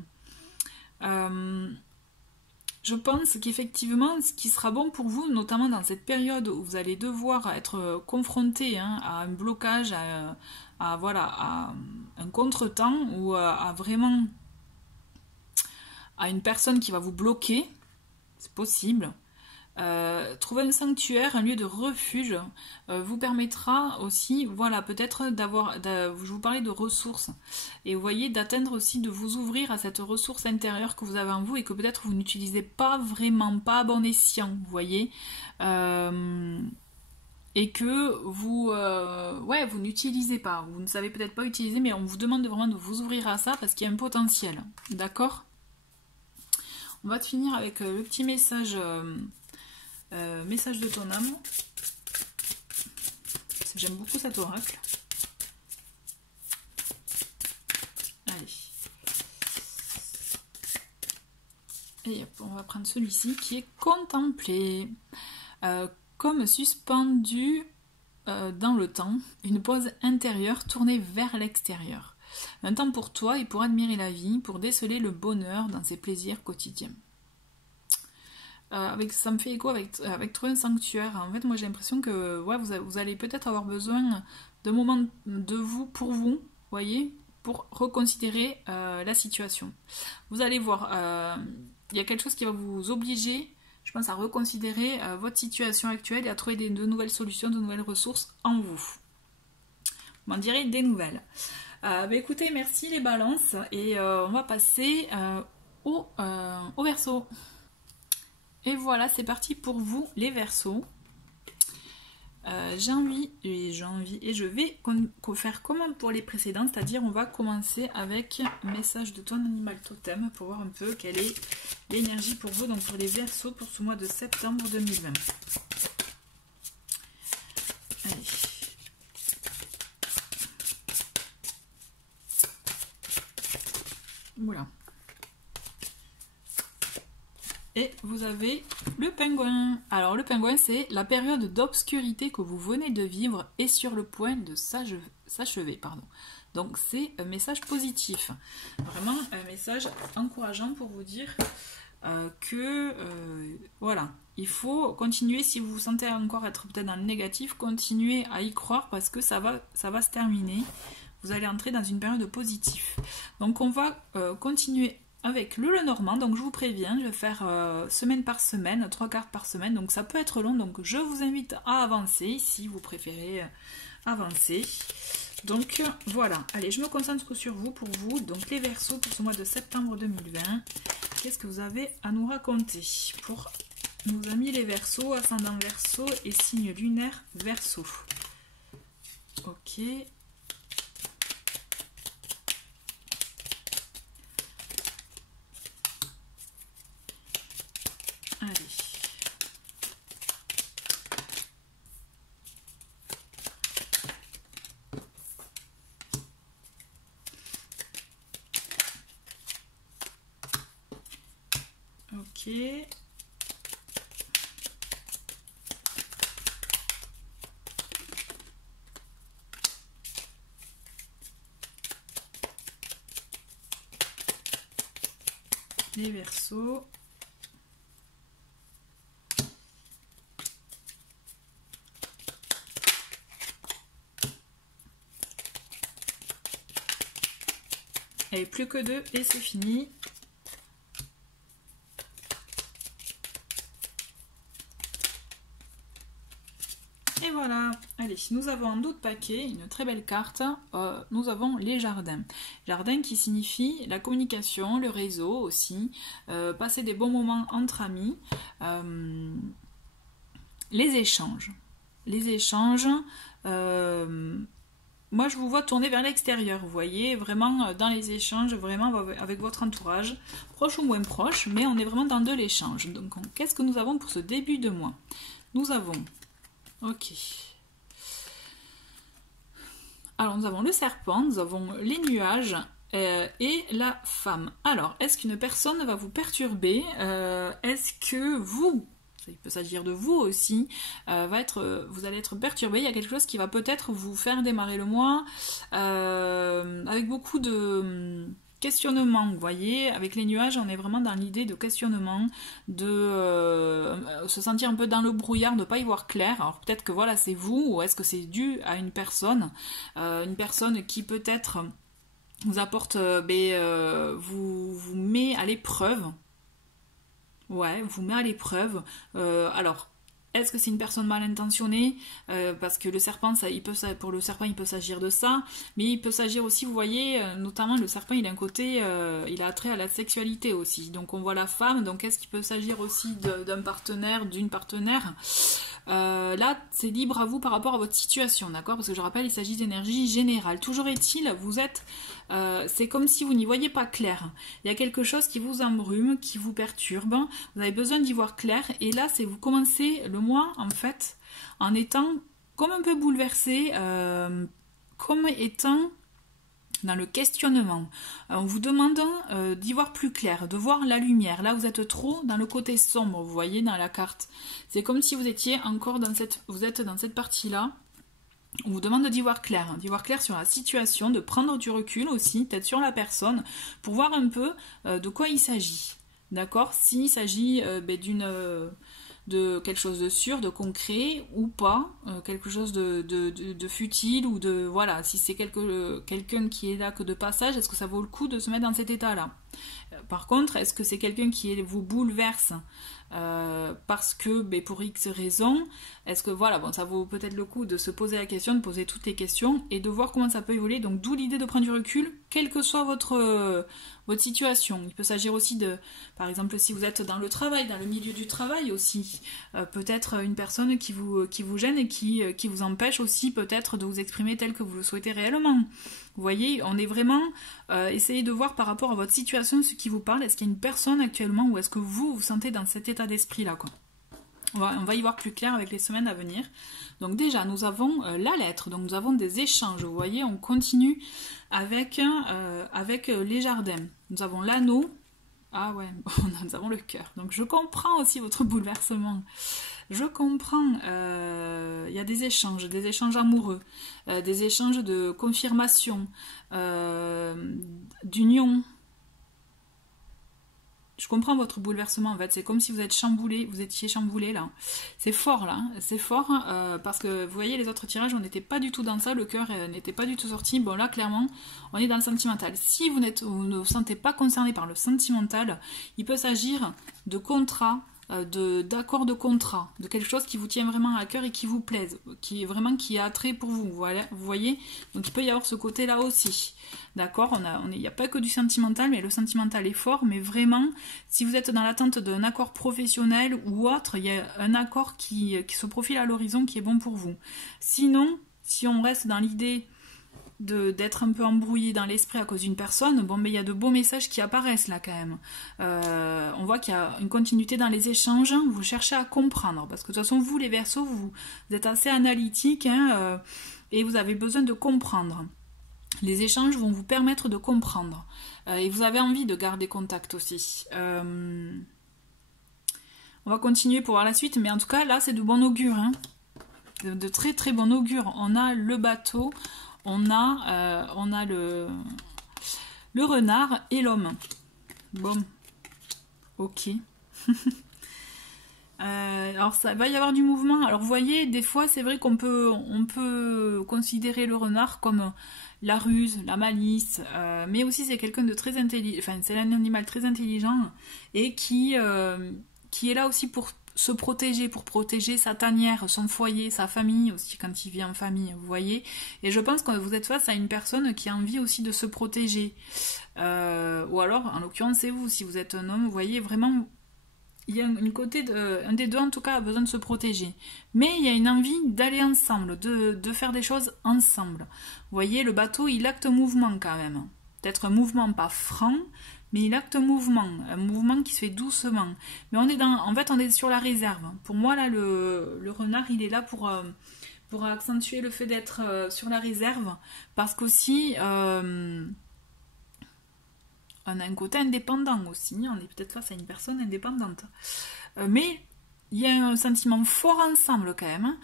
Je pense qu'effectivement, ce qui sera bon pour vous, notamment dans cette période où vous allez devoir être confronté, hein, à un blocage, à un contretemps ou vraiment à une personne qui va vous bloquer, c'est possible. Trouver un sanctuaire, un lieu de refuge, vous permettra aussi, voilà, peut-être je vous parlais de ressources, et vous voyez, d'atteindre aussi, de vous ouvrir à cette ressource intérieure que vous avez en vous et que peut-être vous n'utilisez pas vraiment, pas à bon escient, vous voyez. et que vous, ouais, vous n'utilisez pas. Vous ne savez peut-être pas utiliser, mais on vous demande vraiment de vous ouvrir à ça parce qu'il y a un potentiel. D'accord? On va finir avec le petit message, message de ton âme. J'aime beaucoup cet oracle. Allez. Et hop, on va prendre celui-ci qui est contemplé. Comme suspendu dans le temps, une pause intérieure tournée vers l'extérieur. Un temps pour toi et pour admirer la vie, pour déceler le bonheur dans ses plaisirs quotidiens. Ça me fait écho avec trouver un sanctuaire. En fait, moi j'ai l'impression que ouais, vous allez peut-être avoir besoin de moments de vous, pour vous, voyez, pour reconsidérer la situation. Vous allez voir, il y a quelque chose qui va vous obliger, je pense, à reconsidérer votre situation actuelle et à trouver de nouvelles solutions, de nouvelles ressources en vous. Vous m'en direz des nouvelles. Écoutez, merci les balances et on va passer au Verseau. Et voilà, c'est parti pour vous les Verseaux. J'ai envie et je vais faire comme pour les précédentes, c'est-à-dire on va commencer avec message de ton animal totem pour voir un peu quelle est l'énergie pour vous, donc pour les Verseaux pour ce mois de septembre 2020. Allez. Voilà. Et vous avez le pingouin. Alors le pingouin, c'est la période d'obscurité que vous venez de vivre est sur le point de s'achever. Donc c'est un message positif. Vraiment un message encourageant pour vous dire que voilà, il faut continuer. Si vous vous sentez encore être peut-être dans le négatif, continuez à y croire parce que ça va se terminer. Vous allez entrer dans une période positive. Donc on va continuer avec le Lenormand, donc je vous préviens, je vais faire semaine par semaine, 3 cartes par semaine, donc ça peut être long, donc je vous invite à avancer si vous préférez avancer. Donc voilà, allez, je me concentre sur vous, pour vous, donc les Verseaux pour ce mois de septembre 2020. Qu'est-ce que vous avez à nous raconter pour nos amis les Verseaux, ascendant Verseau et signe lunaire Verseau? Ok. Allez. Ok. Les Verseaux. Et plus que 2 et c'est fini. Et voilà, allez, nous avons un autre paquet, une très belle carte, nous avons les jardins. Jardin qui signifie la communication, le réseau aussi, passer des bons moments entre amis, les échanges. Les échanges, moi je vous vois tourner vers l'extérieur, vous voyez, vraiment dans les échanges, vraiment avec votre entourage, proche ou moins proche, mais on est vraiment dans de l'échange. Donc qu'est-ce que nous avons pour ce début de mois? Nous avons... Ok. Alors, nous avons le serpent, nous avons les nuages et la femme. Alors, est-ce qu'une personne va vous perturber? Est-ce que vous, il peut s'agir de vous aussi, vous allez être perturbé? Il y a quelque chose qui va peut-être vous faire démarrer le mois avec beaucoup de... questionnement, vous voyez, avec les nuages, on est vraiment dans l'idée de questionnement, de se sentir un peu dans le brouillard, de ne pas y voir clair. Alors peut-être que voilà, c'est vous, ou est-ce que c'est dû à une personne qui peut-être vous apporte, vous met à l'épreuve. Ouais, vous met à l'épreuve. Alors, est-ce que c'est une personne mal intentionnée? Parce que le serpent, pour le serpent, il peut s'agir de ça, mais il peut s'agir aussi, vous voyez, notamment le serpent, il a un côté, il a attrait à la sexualité aussi. Donc on voit la femme, donc est-ce qu'il peut s'agir aussi d'un partenaire, d'une partenaire? Là, c'est libre à vous par rapport à votre situation, d'accord? Parce que je rappelle, il s'agit d'énergie générale. Toujours est-il, vous êtes... c'est comme si vous n'y voyez pas clair. Il y a quelque chose qui vous embrume, qui vous perturbe. Vous avez besoin d'y voir clair. Et là, c'est vous commencez le mois, en fait, en étant comme un peu bouleversé, comme étant... dans le questionnement. On vous demande d'y voir plus clair, de voir la lumière. Là, vous êtes trop dans le côté sombre, vous voyez, dans la carte. C'est comme si vous étiez encore dans cette... Vous êtes dans cette partie-là. On vous demande d'y voir clair sur la situation, de prendre du recul aussi, peut-être sur la personne, pour voir un peu de quoi il s'agit. D'accord? S'il s'agit de quelque chose de sûr, de concret ou pas, quelque chose de futile ou de... Voilà, si c'est quelqu'un qui est là que de passage, est-ce que ça vaut le coup de se mettre dans cet état-là? Par contre, est-ce que c'est quelqu'un qui vous bouleverse parce que pour X raisons, est-ce que voilà, bon, ça vaut peut-être le coup de se poser la question, de poser toutes les questions et de voir comment ça peut évoluer. Donc d'où l'idée de prendre du recul, quelle que soit votre situation. Il peut s'agir aussi de, par exemple, si vous êtes dans le travail, dans le milieu du travail aussi, peut-être une personne qui vous gêne et qui vous empêche aussi peut-être de vous exprimer tel que vous le souhaitez réellement. Vous voyez, on est vraiment essayez de voir par rapport à votre situation ce qui vous parle. Est-ce qu'il y a une personne actuellement ou est-ce que vous vous sentez dans cet état d'esprit-là, quoi. On va y voir plus clair avec les semaines à venir. Donc déjà, nous avons la lettre, donc nous avons des échanges. Vous voyez, on continue avec les jardins. Nous avons l'anneau. Ah ouais, nous avons le cœur. Donc je comprends aussi votre bouleversement. Je comprends. Il y a des échanges amoureux, des échanges de confirmation, d'union. Je comprends votre bouleversement en fait, c'est comme si vous étiez chamboulé là. C'est fort là, c'est fort parce que vous voyez les autres tirages, on n'était pas du tout dans ça, le cœur n'était pas du tout sorti. Bon là clairement, on est dans le sentimental. Si vous ne vous sentez pas concerné par le sentimental, il peut s'agir de contrats, d'accord de contrat, de quelque chose qui vous tient vraiment à cœur et qui vous plaise, qui a attrait pour vous, voilà, vous voyez. Donc il peut y avoir ce côté là aussi, d'accord. Il n'y a pas que du sentimental, mais le sentimental est fort, mais vraiment si vous êtes dans l'attente d'un accord professionnel ou autre, il y a un accord qui se profile à l'horizon qui est bon pour vous. Sinon, si on reste dans l'idée d'être un peu embrouillé dans l'esprit à cause d'une personne, bon, mais il y a de beaux messages qui apparaissent là quand même. On voit qu'il y a une continuité dans les échanges, vous cherchez à comprendre, parce que de toute façon, vous les Verseaux, vous êtes assez analytiques et vous avez besoin de comprendre. Les échanges vont vous permettre de comprendre. Et vous avez envie de garder contact aussi. On va continuer pour voir la suite, mais en tout cas, là, c'est de bon augure. De très très bon augure. On a le bateau, on a le renard et l'homme. Bon, ok. Alors ça va y avoir du mouvement. Alors vous voyez, des fois c'est vrai on peut considérer le renard comme la ruse, la malice, mais aussi c'est quelqu'un de très intelligent, enfin c'est un animal très intelligent et qui est là aussi pour se protéger, pour protéger sa tanière, son foyer, sa famille aussi quand il vit en famille, vous voyez. Et je pense que vous êtes face à une personne qui a envie aussi de se protéger. Ou alors, en l'occurrence, c'est vous, si vous êtes un homme, vous voyez, vraiment, il y a une côté, un des deux en tout cas a besoin de se protéger. Mais il y a une envie d'aller ensemble, de faire des choses ensemble. Vous voyez, le bateau, il acte un mouvement quand même. Peut-être un mouvement pas franc, mais il acte un mouvement qui se fait doucement. Mais on est sur la réserve. Pour moi, là, le renard, il est là pour accentuer le fait d'être sur la réserve, parce qu'aussi, on a un côté indépendant aussi. On est peut-être face à une personne indépendante. Mais il y a un sentiment fort ensemble quand même.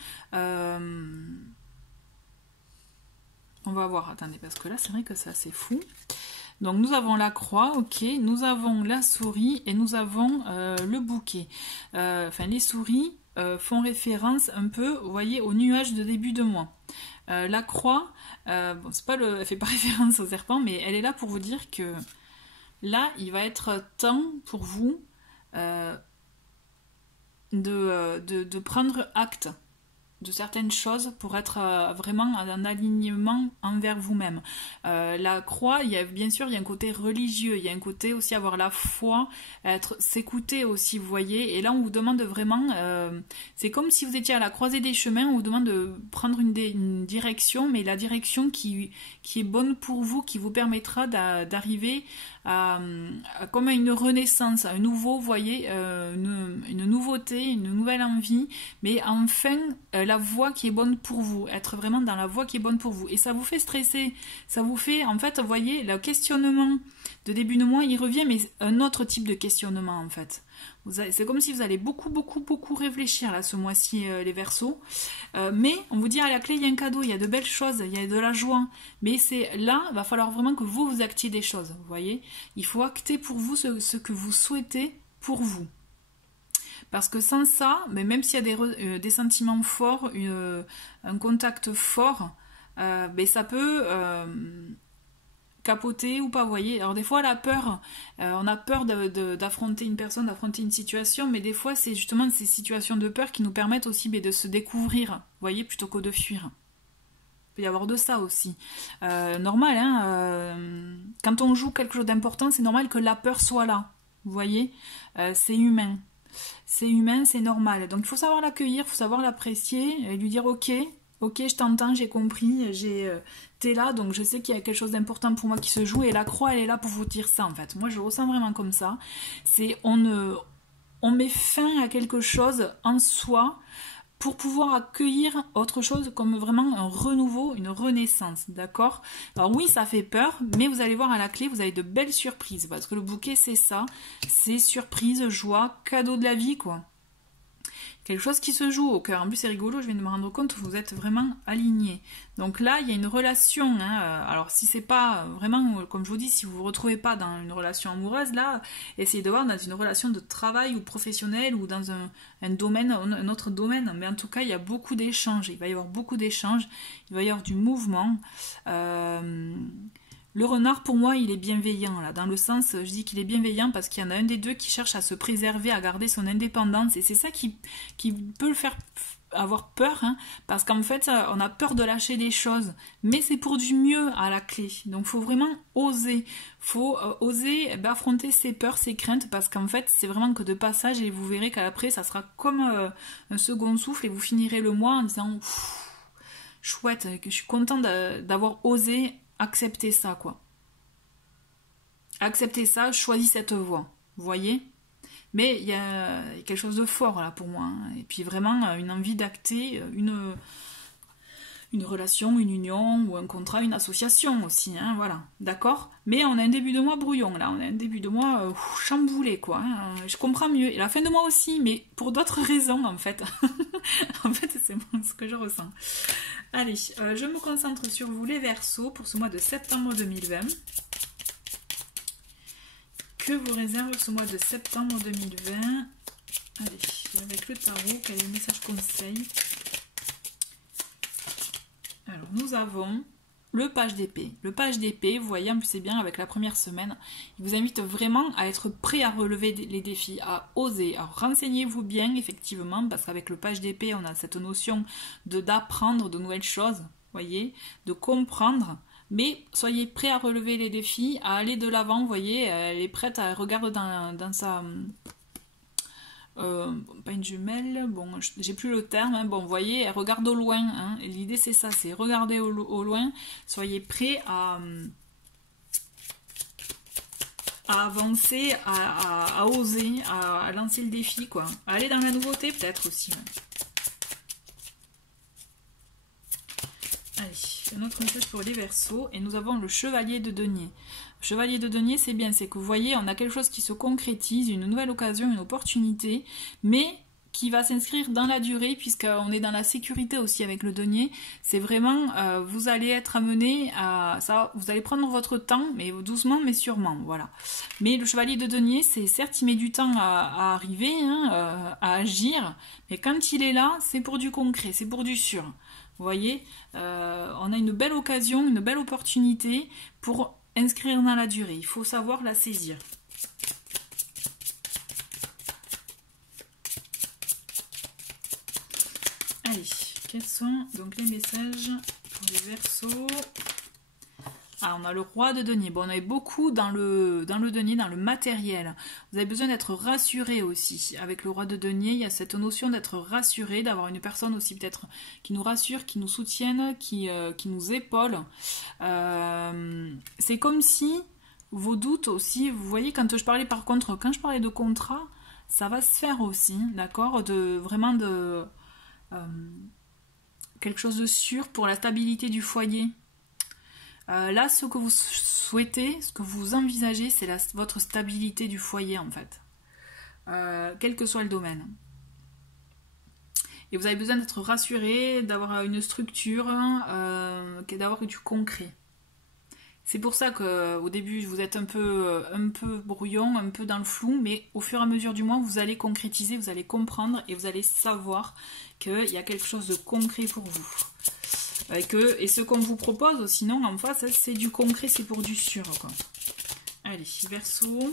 On va voir, attendez, parce que là, c'est vrai que c'est assez fou. Donc nous avons la croix, ok, nous avons la souris et nous avons le bouquet. Enfin, les souris font référence un peu, vous voyez, au nuage de début de mois. La croix, bon, elle fait pas référence au serpent, mais elle est là pour vous dire que là, il va être temps pour vous de prendre acte. de certaines choses pour être vraiment en alignement envers vous-même. La croix, bien sûr, il y a un côté religieux, il y a un côté aussi avoir la foi, s'écouter aussi, vous voyez. Et là, on vous demande vraiment, c'est comme si vous étiez à la croisée des chemins, on vous demande de prendre une direction, mais la direction qui est bonne pour vous, qui vous permettra d'arriver comme à une renaissance, à un nouveau, vous voyez, une nouveauté, une nouvelle envie, mais enfin la voie qui est bonne pour vous, être vraiment dans la voie qui est bonne pour vous. Et ça vous fait stresser, ça vous fait, en fait, vous voyez, le questionnement de début de mois, il revient, mais un autre type de questionnement, en fait. C'est comme si vous allez beaucoup réfléchir là ce mois-ci, les Verseaux. Mais on vous dit à la clé, il y a un cadeau, il y a de belles choses, il y a de la joie. Mais c'est là, il va falloir vraiment que vous actiez des choses, vous voyez. Il faut acter pour vous ce que vous souhaitez pour vous. Parce que sans ça, mais même s'il y a des sentiments forts, un contact fort, mais ça peut capoter ou pas, vous voyez. Alors des fois la peur, on a peur d'affronter une personne, d'affronter une situation, mais des fois c'est justement ces situations de peur qui nous permettent aussi de se découvrir, vous voyez, plutôt que de fuir. Il peut y avoir de ça aussi. Normal, hein, quand on joue quelque chose d'important, c'est normal que la peur soit là, vous voyez, c'est humain. C'est humain, c'est normal. Donc il faut savoir l'accueillir, il faut savoir l'apprécier et lui dire ok, je t'entends, j'ai compris, t'es là, donc je sais qu'il y a quelque chose d'important pour moi qui se joue et la croix elle est là pour vous dire ça en fait. Moi je ressens vraiment comme ça. C'est on met fin à quelque chose en soi pour pouvoir accueillir autre chose comme vraiment un renouveau, une renaissance, d'accord? Alors oui, ça fait peur, mais vous allez voir à la clé, vous avez de belles surprises, parce que le bouquet c'est ça, c'est surprise, joie, cadeau de la vie, quoi. Quelque chose qui se joue au cœur. En plus, c'est rigolo, je viens de me rendre compte que vous êtes vraiment alignés. Donc là, il y a une relation. Hein, alors, si c'est pas vraiment, comme je vous dis, si vous ne vous retrouvez pas dans une relation amoureuse, là, essayez de voir dans une relation de travail ou professionnelle ou dans un domaine, un autre domaine. Mais en tout cas, il y a beaucoup d'échanges. Il va y avoir beaucoup d'échanges. Il va y avoir du mouvement. Le renard, pour moi, il est bienveillant, là, dans le sens, je dis qu'il est bienveillant parce qu'il y en a un des deux qui cherche à se préserver, à garder son indépendance, et c'est ça qui peut le faire avoir peur, hein, parce qu'en fait, on a peur de lâcher des choses, mais c'est pour du mieux à la clé, donc il faut vraiment oser, oser affronter ses peurs, ses craintes, parce qu'en fait, c'est vraiment que de passage, et vous verrez qu'après, ça sera comme un second souffle, et vous finirez le mois en disant, chouette, que je suis contente d'avoir osé accepter ça, quoi. Accepter ça, choisis cette voie, vous voyez. Mais il y a quelque chose de fort, là, pour moi. Hein. Et puis vraiment, une envie d'acter une relation, une union, ou un contrat, une association aussi, hein, voilà. D'accord? Mais on a un début de mois brouillon, là. On a un début de mois chamboulé, quoi. Hein. Je comprends mieux. Et la fin de mois aussi, mais pour d'autres raisons, en fait. En fait, c'est ce que je ressens. Allez, je me concentre sur vous les Verseaux pour ce mois de septembre 2020. Que vous réserve ce mois de septembre 2020? Allez, avec le tarot, quel est le message conseil? Alors, nous avons le page d'épée. Le page d'épée, vous voyez, en plus c'est bien avec la première semaine, il vous invite vraiment à être prêt à relever les défis, à oser. Alors renseignez-vous bien, effectivement, parce qu'avec le page d'épée, on a cette notion d'apprendre de nouvelles choses, vous voyez, de comprendre, mais soyez prêt à relever les défis, à aller de l'avant, vous voyez, elle est prête à regarder dans sa... pas une jumelle, bon, j'ai plus le terme, hein, bon, vous voyez, elle regarde au loin, hein, l'idée c'est ça, c'est regarder au loin, soyez prêts à avancer, à oser, à lancer le défi, quoi, à aller dans la nouveauté peut-être aussi. Ouais. Allez, un autre message pour les Verseaux, et nous avons le chevalier de denier. Le chevalier de denier, c'est bien, c'est que vous voyez, on a quelque chose qui se concrétise, une nouvelle occasion, une opportunité, mais qui va s'inscrire dans la durée, puisqu'on est dans la sécurité aussi avec le denier. C'est vraiment, vous allez être amené à ça, vous allez prendre votre temps, mais doucement, mais sûrement, voilà. Mais le chevalier de denier, c'est certes, il met du temps à arriver, hein, à agir, mais quand il est là, c'est pour du concret, c'est pour du sûr. Vous voyez, on a une belle occasion, une belle opportunité pour inscrire dans la durée. Il faut savoir la saisir. Allez, quels sont donc les messages pour les Verseaux? Ah, on a le roi de denier. Bon, on est beaucoup dans le denier, dans le matériel. Vous avez besoin d'être rassuré aussi. Avec le roi de denier, il y a cette notion d'être rassuré, d'avoir une personne aussi peut-être qui nous rassure, qui nous soutienne, qui nous épaule. C'est comme si vos doutes aussi, vous voyez, quand je parlais de contrat, ça va se faire aussi, d'accord, vraiment de quelque chose de sûr pour la stabilité du foyer. Là, ce que vous souhaitez, ce que vous envisagez, c'est votre stabilité du foyer, en fait. Quel que soit le domaine. Et vous avez besoin d'être rassuré, d'avoir une structure, d'avoir du concret. C'est pour ça qu'au début, vous êtes un peu brouillon, un peu dans le flou, mais au fur et à mesure du mois, vous allez concrétiser, vous allez comprendre et vous allez savoir qu'il y a quelque chose de concret pour vous. Et ce qu'on vous propose, sinon, en face, c'est du concret, c'est pour du sûr, quoi. Allez, Verseau.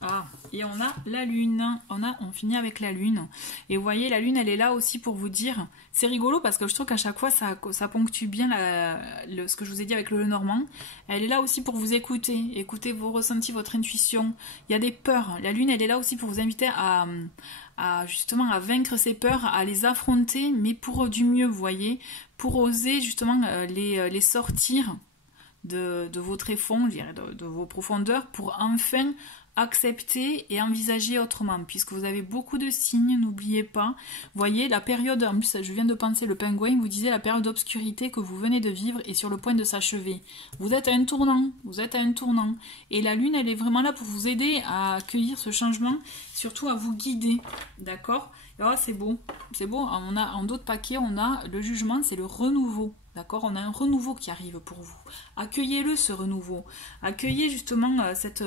Ah, et on a la lune. On finit avec la lune. Et vous voyez, la lune, elle est là aussi pour vous dire... C'est rigolo parce que je trouve qu'à chaque fois, ça ponctue bien ce que je vous ai dit avec le Lenormand. Elle est là aussi pour vous écouter. Écouter vos ressentis, votre intuition. Il y a des peurs. La lune, elle est là aussi pour vous inviter justement à vaincre ces peurs, à les affronter, mais pour du mieux, vous voyez. Pour oser justement les sortir de vos tréfonds, je dirais, de vos profondeurs, pour enfin... accepter et envisager autrement, puisque vous avez beaucoup de signes, n'oubliez pas. Vous voyez, la période, en plus, je viens de penser, le pingouin vous disait la période d'obscurité que vous venez de vivre est sur le point de s'achever. Vous êtes à un tournant, et la lune, elle est vraiment là pour vous aider à accueillir ce changement, surtout à vous guider, d'accord? Alors c'est beau, on a en d'autres paquets, on a le jugement, c'est le renouveau. D'accord, on a un renouveau qui arrive pour vous. Accueillez-le, ce renouveau. Accueillez justement cette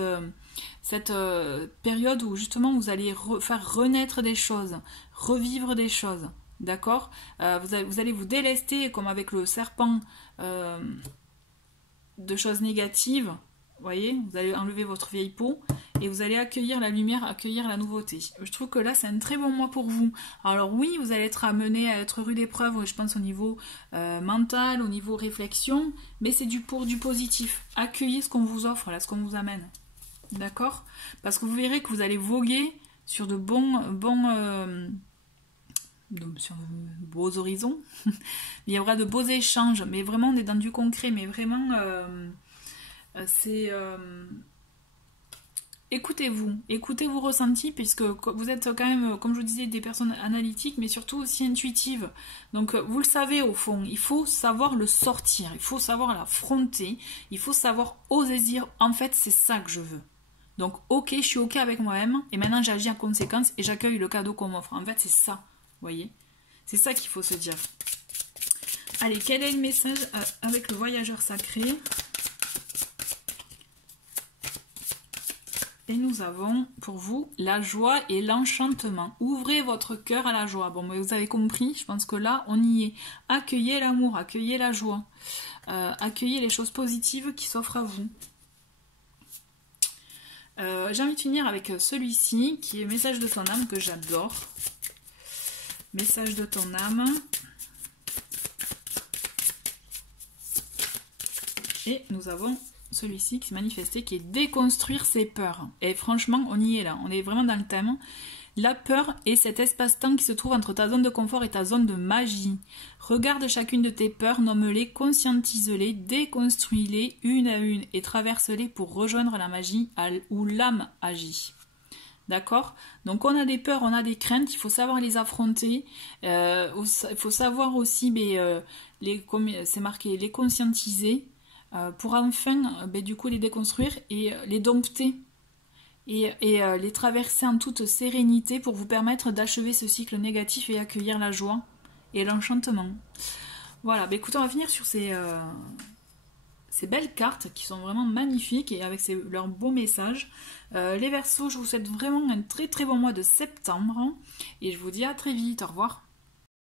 période où justement vous allez faire renaître des choses, revivre des choses. D'accord, vous allez vous délester, comme avec le serpent, de choses négatives. Vous voyez, vous allez enlever votre vieille peau et vous allez accueillir la lumière, accueillir la nouveauté. Je trouve que là, c'est un très bon mois pour vous. Alors oui, vous allez être amené à être rude épreuve, je pense au niveau mental, au niveau réflexion, mais c'est pour du positif. Accueillez ce qu'on vous offre, là, ce qu'on vous amène. D'accord? Parce que vous verrez que vous allez voguer sur de sur de beaux horizons. Il y aura de beaux échanges, mais vraiment, on est dans du concret, mais vraiment... écoutez-vous, écoutez vos ressentis, puisque vous êtes quand même, comme je vous disais, des personnes analytiques, mais surtout aussi intuitives. Donc vous le savez au fond, il faut savoir le sortir, il faut savoir l'affronter, il faut savoir oser dire, en fait c'est ça que je veux. Donc ok, je suis ok avec moi-même, et maintenant j'agis en conséquence, et j'accueille le cadeau qu'on m'offre. En fait c'est ça, vous voyez, c'est ça qu'il faut se dire. Allez, quel est le message avec le voyageur sacré ? Et nous avons pour vous la joie et l'enchantement. Ouvrez votre cœur à la joie. Bon, mais vous avez compris, je pense que là, on y est. Accueillez l'amour, accueillez la joie. Accueillez les choses positives qui s'offrent à vous. J'ai envie de finir avec celui-ci, qui est Message de ton âme, que j'adore. Message de ton âme. Et nous avons... celui-ci qui s'est manifesté, qui est déconstruire ses peurs. Et franchement, on y est là, on est vraiment dans le thème. La peur est cet espace-temps qui se trouve entre ta zone de confort et ta zone de magie. Regarde chacune de tes peurs, nomme-les, conscientise-les, déconstruis-les une à une et traverse-les pour rejoindre la magie où l'âme agit. D'accord? Donc on a des peurs, on a des craintes, il faut savoir les affronter. Il faut savoir aussi, c'est marqué, les conscientiser. Pour enfin du coup les déconstruire et les dompter et les traverser en toute sérénité pour vous permettre d'achever ce cycle négatif et accueillir la joie et l'enchantement. Voilà, écoutez, on va finir sur ces belles cartes qui sont vraiment magnifiques et avec leurs beaux messages. Les Verseaux, je vous souhaite vraiment un très très bon mois de septembre et je vous dis à très vite, au revoir.